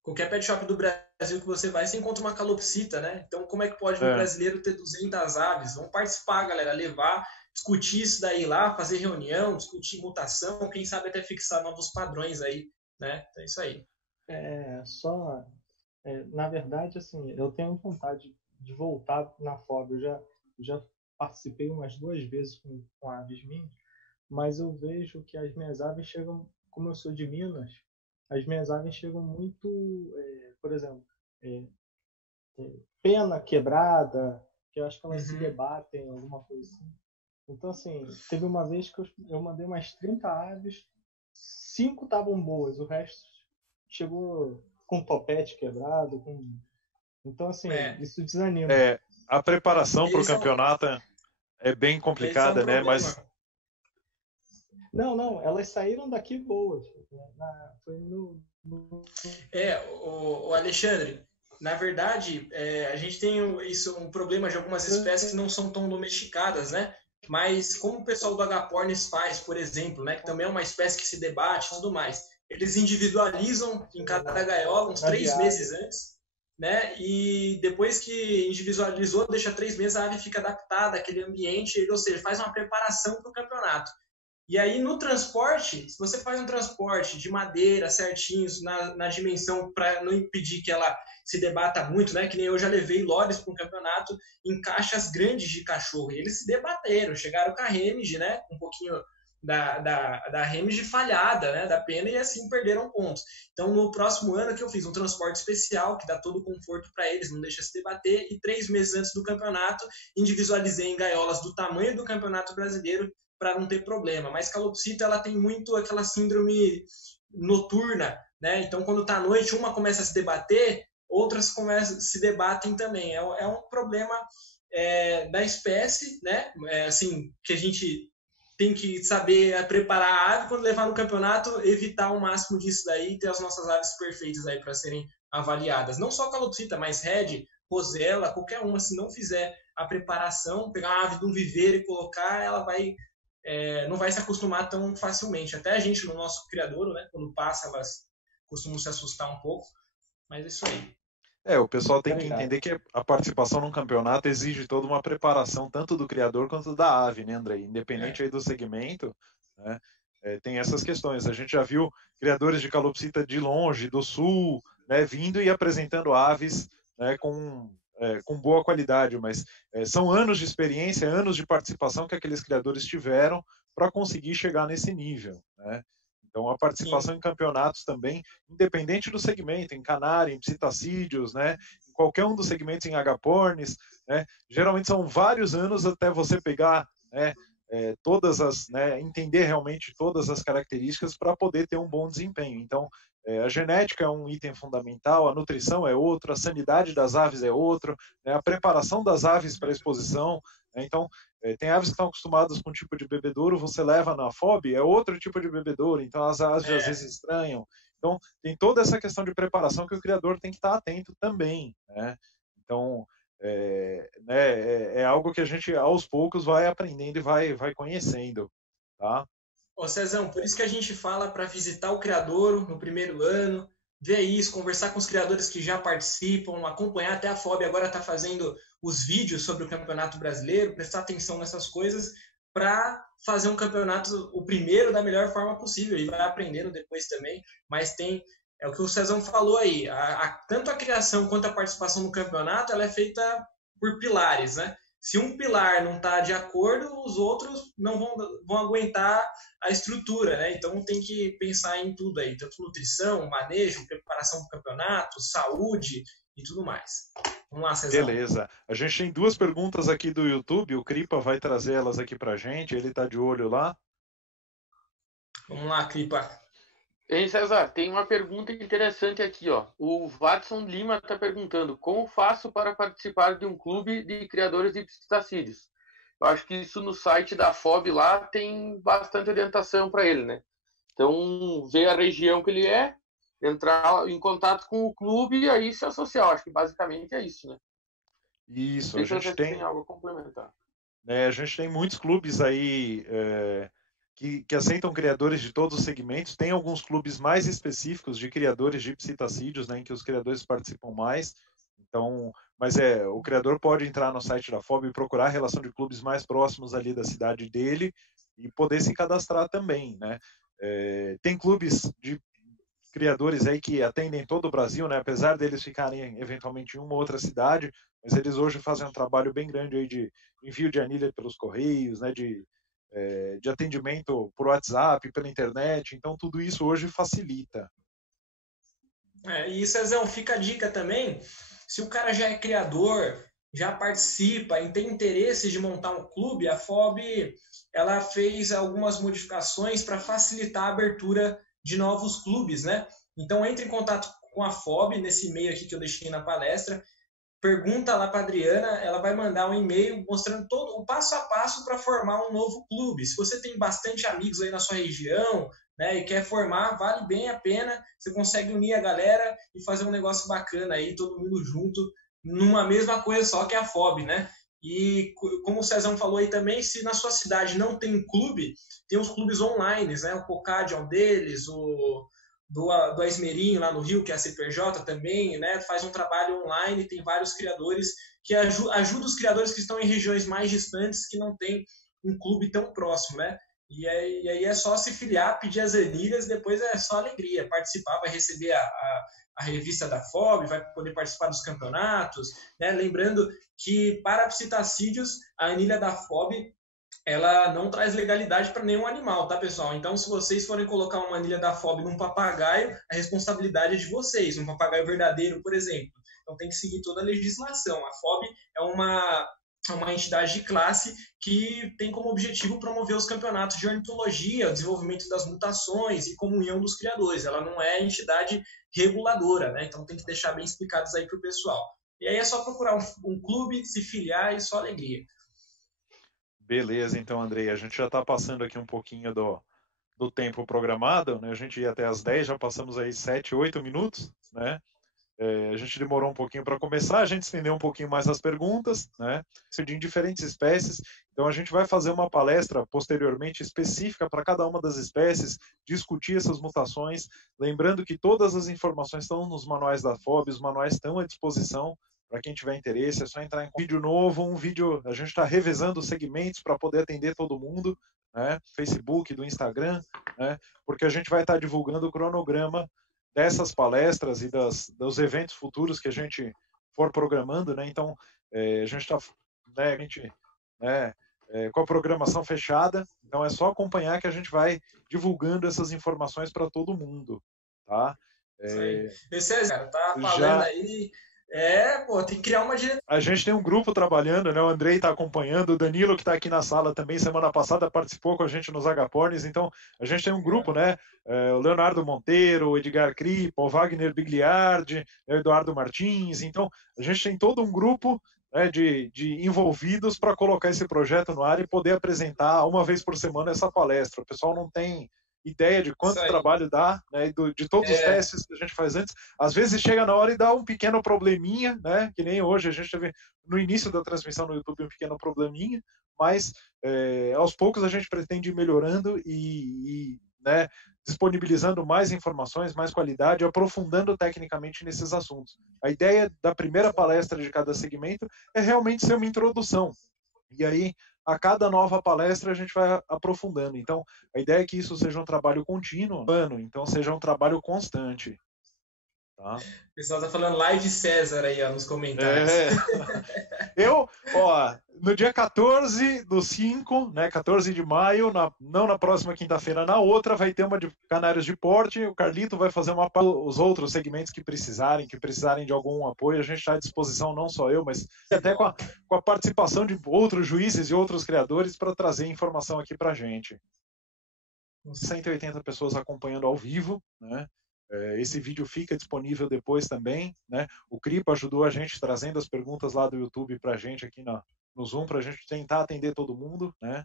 Qualquer pet shop do Brasil que você vai, você encontra uma calopsita, né? Então, como é que pode um brasileiro ter 200 aves? Vamos participar, galera, levar, discutir isso daí lá, fazer reunião, discutir mutação, quem sabe até fixar novos padrões aí, né? Então é isso aí. Na verdade, assim, eu tenho vontade de voltar na FOB. Eu já participei umas 2 vezes com aves minhas, mas eu vejo que as minhas aves chegam, como eu sou de Minas, as minhas aves chegam muito, por exemplo, pena quebrada, que eu acho que elas se debatem, alguma coisa assim. Então, assim, teve uma vez que eu mandei umas 30 aves, 5 estavam boas, o resto chegou com topete quebrado. Então, assim, isso desanima. A preparação para o campeonato é bem complicada, né? Mas... Não, elas saíram daqui boas. Foi o Alexandre, na verdade, a gente tem um problema de algumas espécies que não são tão domesticadas, né? Mas como o pessoal do Agapornis faz, por exemplo, né, que também é uma espécie que se debate e tudo mais, eles individualizam em cada gaiola uns 3 meses antes, né? E depois que individualizou, deixa 3 meses, a ave fica adaptada àquele ambiente, ou seja, faz uma preparação para o campeonato. E aí, no transporte, se você faz um transporte de madeira certinho, na dimensão, para não impedir que ela se debata muito, né? Que nem eu já levei lores para um campeonato em caixas grandes de cachorro. E eles se debateram, chegaram com a Remige, né? Um pouquinho da Remige falhada, né? Da pena, e assim perderam pontos. Então, no próximo ano que eu fiz um transporte especial, que dá todo o conforto para eles, não deixa se debater, e 3 meses antes do campeonato, individualizei em gaiolas do tamanho do Campeonato Brasileiro, para não ter problema. Mas calopsita, ela tem muito aquela síndrome noturna, né? Então, quando está à noite, uma começa a se debater, outras se debatem também. É um problema da espécie, né? Assim, que a gente tem que saber preparar a ave quando levar no campeonato, evitar o máximo disso daí e ter as nossas aves perfeitas aí para serem avaliadas. Não só calopsita, mas red, rosela, qualquer uma, se não fizer a preparação, pegar uma ave de um viveiro e colocar, ela não vai se acostumar tão facilmente. Até a gente, no nosso criadouro, né, quando passa, elas costumam se assustar um pouco, mas é isso aí. O pessoal tem que entender que a participação num campeonato exige toda uma preparação, tanto do criador quanto da ave, né, André? Independente aí do segmento, né, tem essas questões. A gente já viu criadores de calopsita de longe, do sul, né, vindo e apresentando aves, né, com boa qualidade, mas são anos de experiência, anos de participação que aqueles criadores tiveram para conseguir chegar nesse nível, né? Então, a participação em campeonatos também, independente do segmento, em canário, em psitacídeos, né? Em qualquer um dos segmentos em agapornis, né? Geralmente são vários anos até você pegar, né, entender realmente todas as características para poder ter um bom desempenho. Então, a genética é um item fundamental, a nutrição é outro, a sanidade das aves é outro, né, a preparação das aves para a exposição. Né, então, tem aves que estão acostumadas com um tipo de bebedouro, você leva na FOB, é outro tipo de bebedouro, então as aves às vezes estranham. Então, tem toda essa questão de preparação que o criador tem que estar atento também. Né? Então, É algo que a gente, aos poucos, vai aprendendo e vai conhecendo, tá? Ô Cezão, por isso que a gente fala para visitar o criador no primeiro ano, ver isso, conversar com os criadores que já participam, acompanhar. Até a FOB agora está fazendo os vídeos sobre o Campeonato Brasileiro, prestar atenção nessas coisas para fazer um campeonato, o primeiro, da melhor forma possível, e vai aprendendo depois também. Mas é o que o Cezão falou aí, tanto a criação quanto a participação no campeonato, ela é feita por pilares, né? Se um pilar não está de acordo, os outros não vão aguentar a estrutura, né? Então tem que pensar em tudo aí, tanto nutrição, manejo, preparação para o campeonato, saúde e tudo mais. Vamos lá, Cezão. Beleza. A gente tem 2 perguntas aqui do YouTube, o Cripa vai trazer elas aqui pra gente, ele tá de olho lá. Vamos lá, Cripa. Ei, César, tem uma pergunta interessante aqui, ó. O Watson Lima está perguntando: como faço para participar de um clube de criadores de psitacídeos? Eu acho que isso no site da FOB lá tem bastante orientação para ele, né? Então, ver a região que ele é, entrar em contato com o clube e aí se associar. Eu acho que basicamente é isso, né? Isso, a gente tem algo a complementar. A gente tem muitos clubes aí que aceitam criadores de todos os segmentos. Tem alguns clubes mais específicos de criadores de psitacídeos, né, em que os criadores participam mais. Então, mas o criador pode entrar no site da FOB e procurar a relação de clubes mais próximos ali da cidade dele e poder se cadastrar também, né? Tem clubes de criadores aí que atendem todo o Brasil, né? Apesar deles ficarem eventualmente em uma ou outra cidade, mas eles hoje fazem um trabalho bem grande aí de envio de anilha pelos correios, né? De atendimento por WhatsApp, pela internet. Então tudo isso hoje facilita. E Cezão, fica a dica também, se o cara já é criador, já participa e tem interesse de montar um clube, a FOB ela fez algumas modificações para facilitar a abertura de novos clubes, né? Então entre em contato com a FOB nesse e-mail aqui que eu deixei na palestra, pergunta lá para a Adriana, ela vai mandar um e-mail mostrando todo o passo a passo para formar um novo clube. Se você tem bastante amigos aí na sua região, né, e quer formar, vale bem a pena, você consegue unir a galera e fazer um negócio bacana aí, todo mundo junto, numa mesma coisa só que a FOB, né? E como o Cezão falou aí também, se na sua cidade não tem clube, tem os clubes online, né? O COCAD é um deles, do Esmerinho lá no Rio, que é a CPJ também, né? Faz um trabalho online, tem vários criadores que ajudam os criadores que estão em regiões mais distantes, que não tem um clube tão próximo, né? E aí é só se filiar, pedir as anilhas, depois é só alegria, participar, vai receber a revista da FOB, vai poder participar dos campeonatos, né? Lembrando que para psitacídeos, a anilha da FOB ela não traz legalidade para nenhum animal, tá, pessoal? Então, se vocês forem colocar uma anilha da FOB num papagaio, a responsabilidade é de vocês, um papagaio verdadeiro, por exemplo. Então, tem que seguir toda a legislação. A FOB é uma entidade de classe que tem como objetivo promover os campeonatos de ornitologia, o desenvolvimento das mutações e comunhão dos criadores. Ela não é entidade reguladora, né? Então, tem que deixar bem explicados aí para o pessoal. E aí é só procurar um clube, se filiar e só alegria. Beleza, então, Andrei, a gente já está passando aqui um pouquinho do tempo programado, né? A gente ia até às 10, já passamos aí 7, 8 minutos, né? A gente demorou um pouquinho para começar, a gente estendeu um pouquinho mais as perguntas, né? De diferentes espécies, então a gente vai fazer uma palestra posteriormente específica para cada uma das espécies, discutir essas mutações, lembrando que todas as informações estão nos manuais da FOB, os manuais estão à disposição para quem tiver interesse, é só entrar em vídeo novo, a gente está revezando os segmentos para poder atender todo mundo, né? Facebook, do Instagram, né? Porque a gente vai estar divulgando o cronograma dessas palestras e dos eventos futuros que a gente for programando, né? Então, a gente está com a programação fechada, então é só acompanhar que a gente vai divulgando essas informações para todo mundo, tá? Esse cara tá falando já... aí... tem que criar uma diretoria. A gente tem um grupo trabalhando, né? O Andrei está acompanhando, o Danilo, que está aqui na sala também, semana passada participou com a gente nos Agapornis, então a gente tem um grupo, né? O Leonardo Monteiro, o Edgar Kripa, o Wagner Bigliardi, o Eduardo Martins, então a gente tem todo um grupo, né, de envolvidos para colocar esse projeto no ar e poder apresentar uma vez por semana essa palestra. O pessoal não tem ideia de quanto trabalho dá, né, de todos os testes que a gente faz antes. Às vezes chega na hora e dá um pequeno probleminha, né, que nem hoje a gente teve no início da transmissão no YouTube um pequeno probleminha, mas aos poucos a gente pretende ir melhorando e né, disponibilizando mais informações, mais qualidade, aprofundando tecnicamente nesses assuntos. A ideia da primeira palestra de cada segmento é realmente ser uma introdução. E aí, a cada nova palestra, a gente vai aprofundando. Então, a ideia é que isso seja um trabalho contínuo, então seja um trabalho constante. Tá? O pessoal tá falando live César aí, ó, nos comentários. No dia 14/5, né, 14 de maio, não na próxima quinta-feira, na outra, vai ter uma de Canários de Porte. O Carlito vai fazer os outros segmentos que precisarem de algum apoio. A gente está à disposição, não só eu, mas até com a participação de outros juízes e outros criadores para trazer informação aqui para a gente. 180 pessoas acompanhando ao vivo, né? Esse vídeo fica disponível depois também, né? O Cripa ajudou a gente trazendo as perguntas lá do YouTube para a gente aqui no Zoom, para a gente tentar atender todo mundo, né?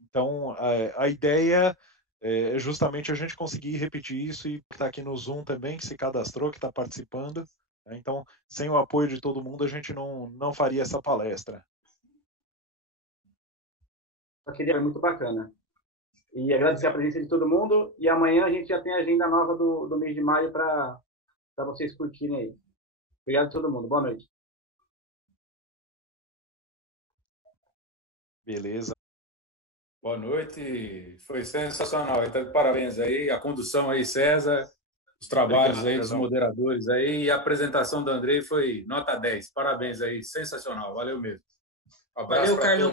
Então, a ideia é justamente a gente conseguir repetir isso e que está aqui no Zoom também, que se cadastrou, que está participando. Né? Então, sem o apoio de todo mundo, a gente não faria essa palestra. Foi muito bacana. E agradecer a presença de todo mundo. E amanhã a gente já tem a agenda nova do mês de maio para vocês curtirem aí. Obrigado a todo mundo. Boa noite. Beleza. Boa noite. Foi sensacional. Então, parabéns aí. A condução aí, César. Os trabalhos aí dos moderadores aí. E a apresentação do Andrei foi nota 10. Parabéns aí. Sensacional. Valeu meso. Um abraço. Valeu, Carlão.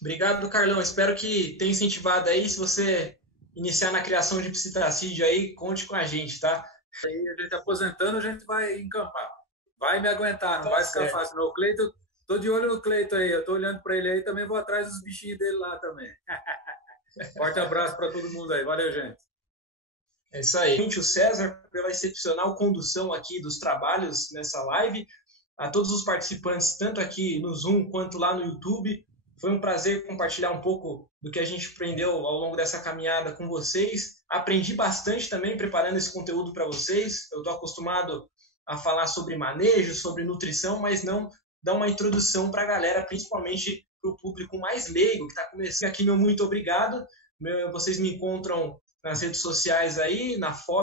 Obrigado, Carlão. Espero que tenha incentivado aí. Se você iniciar na criação de psitacídeo aí, conte com a gente, tá? Aí a gente aposentando, a gente vai encampar. Vai me aguentar, não vai ficar fácil. Não. O Cleito, tô de olho no Cleito aí. Eu tô olhando para ele aí, também vou atrás dos bichinhos dele lá também. Forte abraço para todo mundo aí. Valeu, gente. É isso aí. Gente, o César, pela excepcional condução aqui dos trabalhos nessa live. A todos os participantes, tanto aqui no Zoom quanto lá no YouTube. Foi um prazer compartilhar um pouco do que a gente aprendeu ao longo dessa caminhada com vocês. Aprendi bastante também preparando esse conteúdo para vocês. Eu estou acostumado a falar sobre manejo, sobre nutrição, mas não dar uma introdução para a galera, principalmente para o público mais leigo, que está começando aqui. Meu muito obrigado. Vocês me encontram nas redes sociais aí, na foto.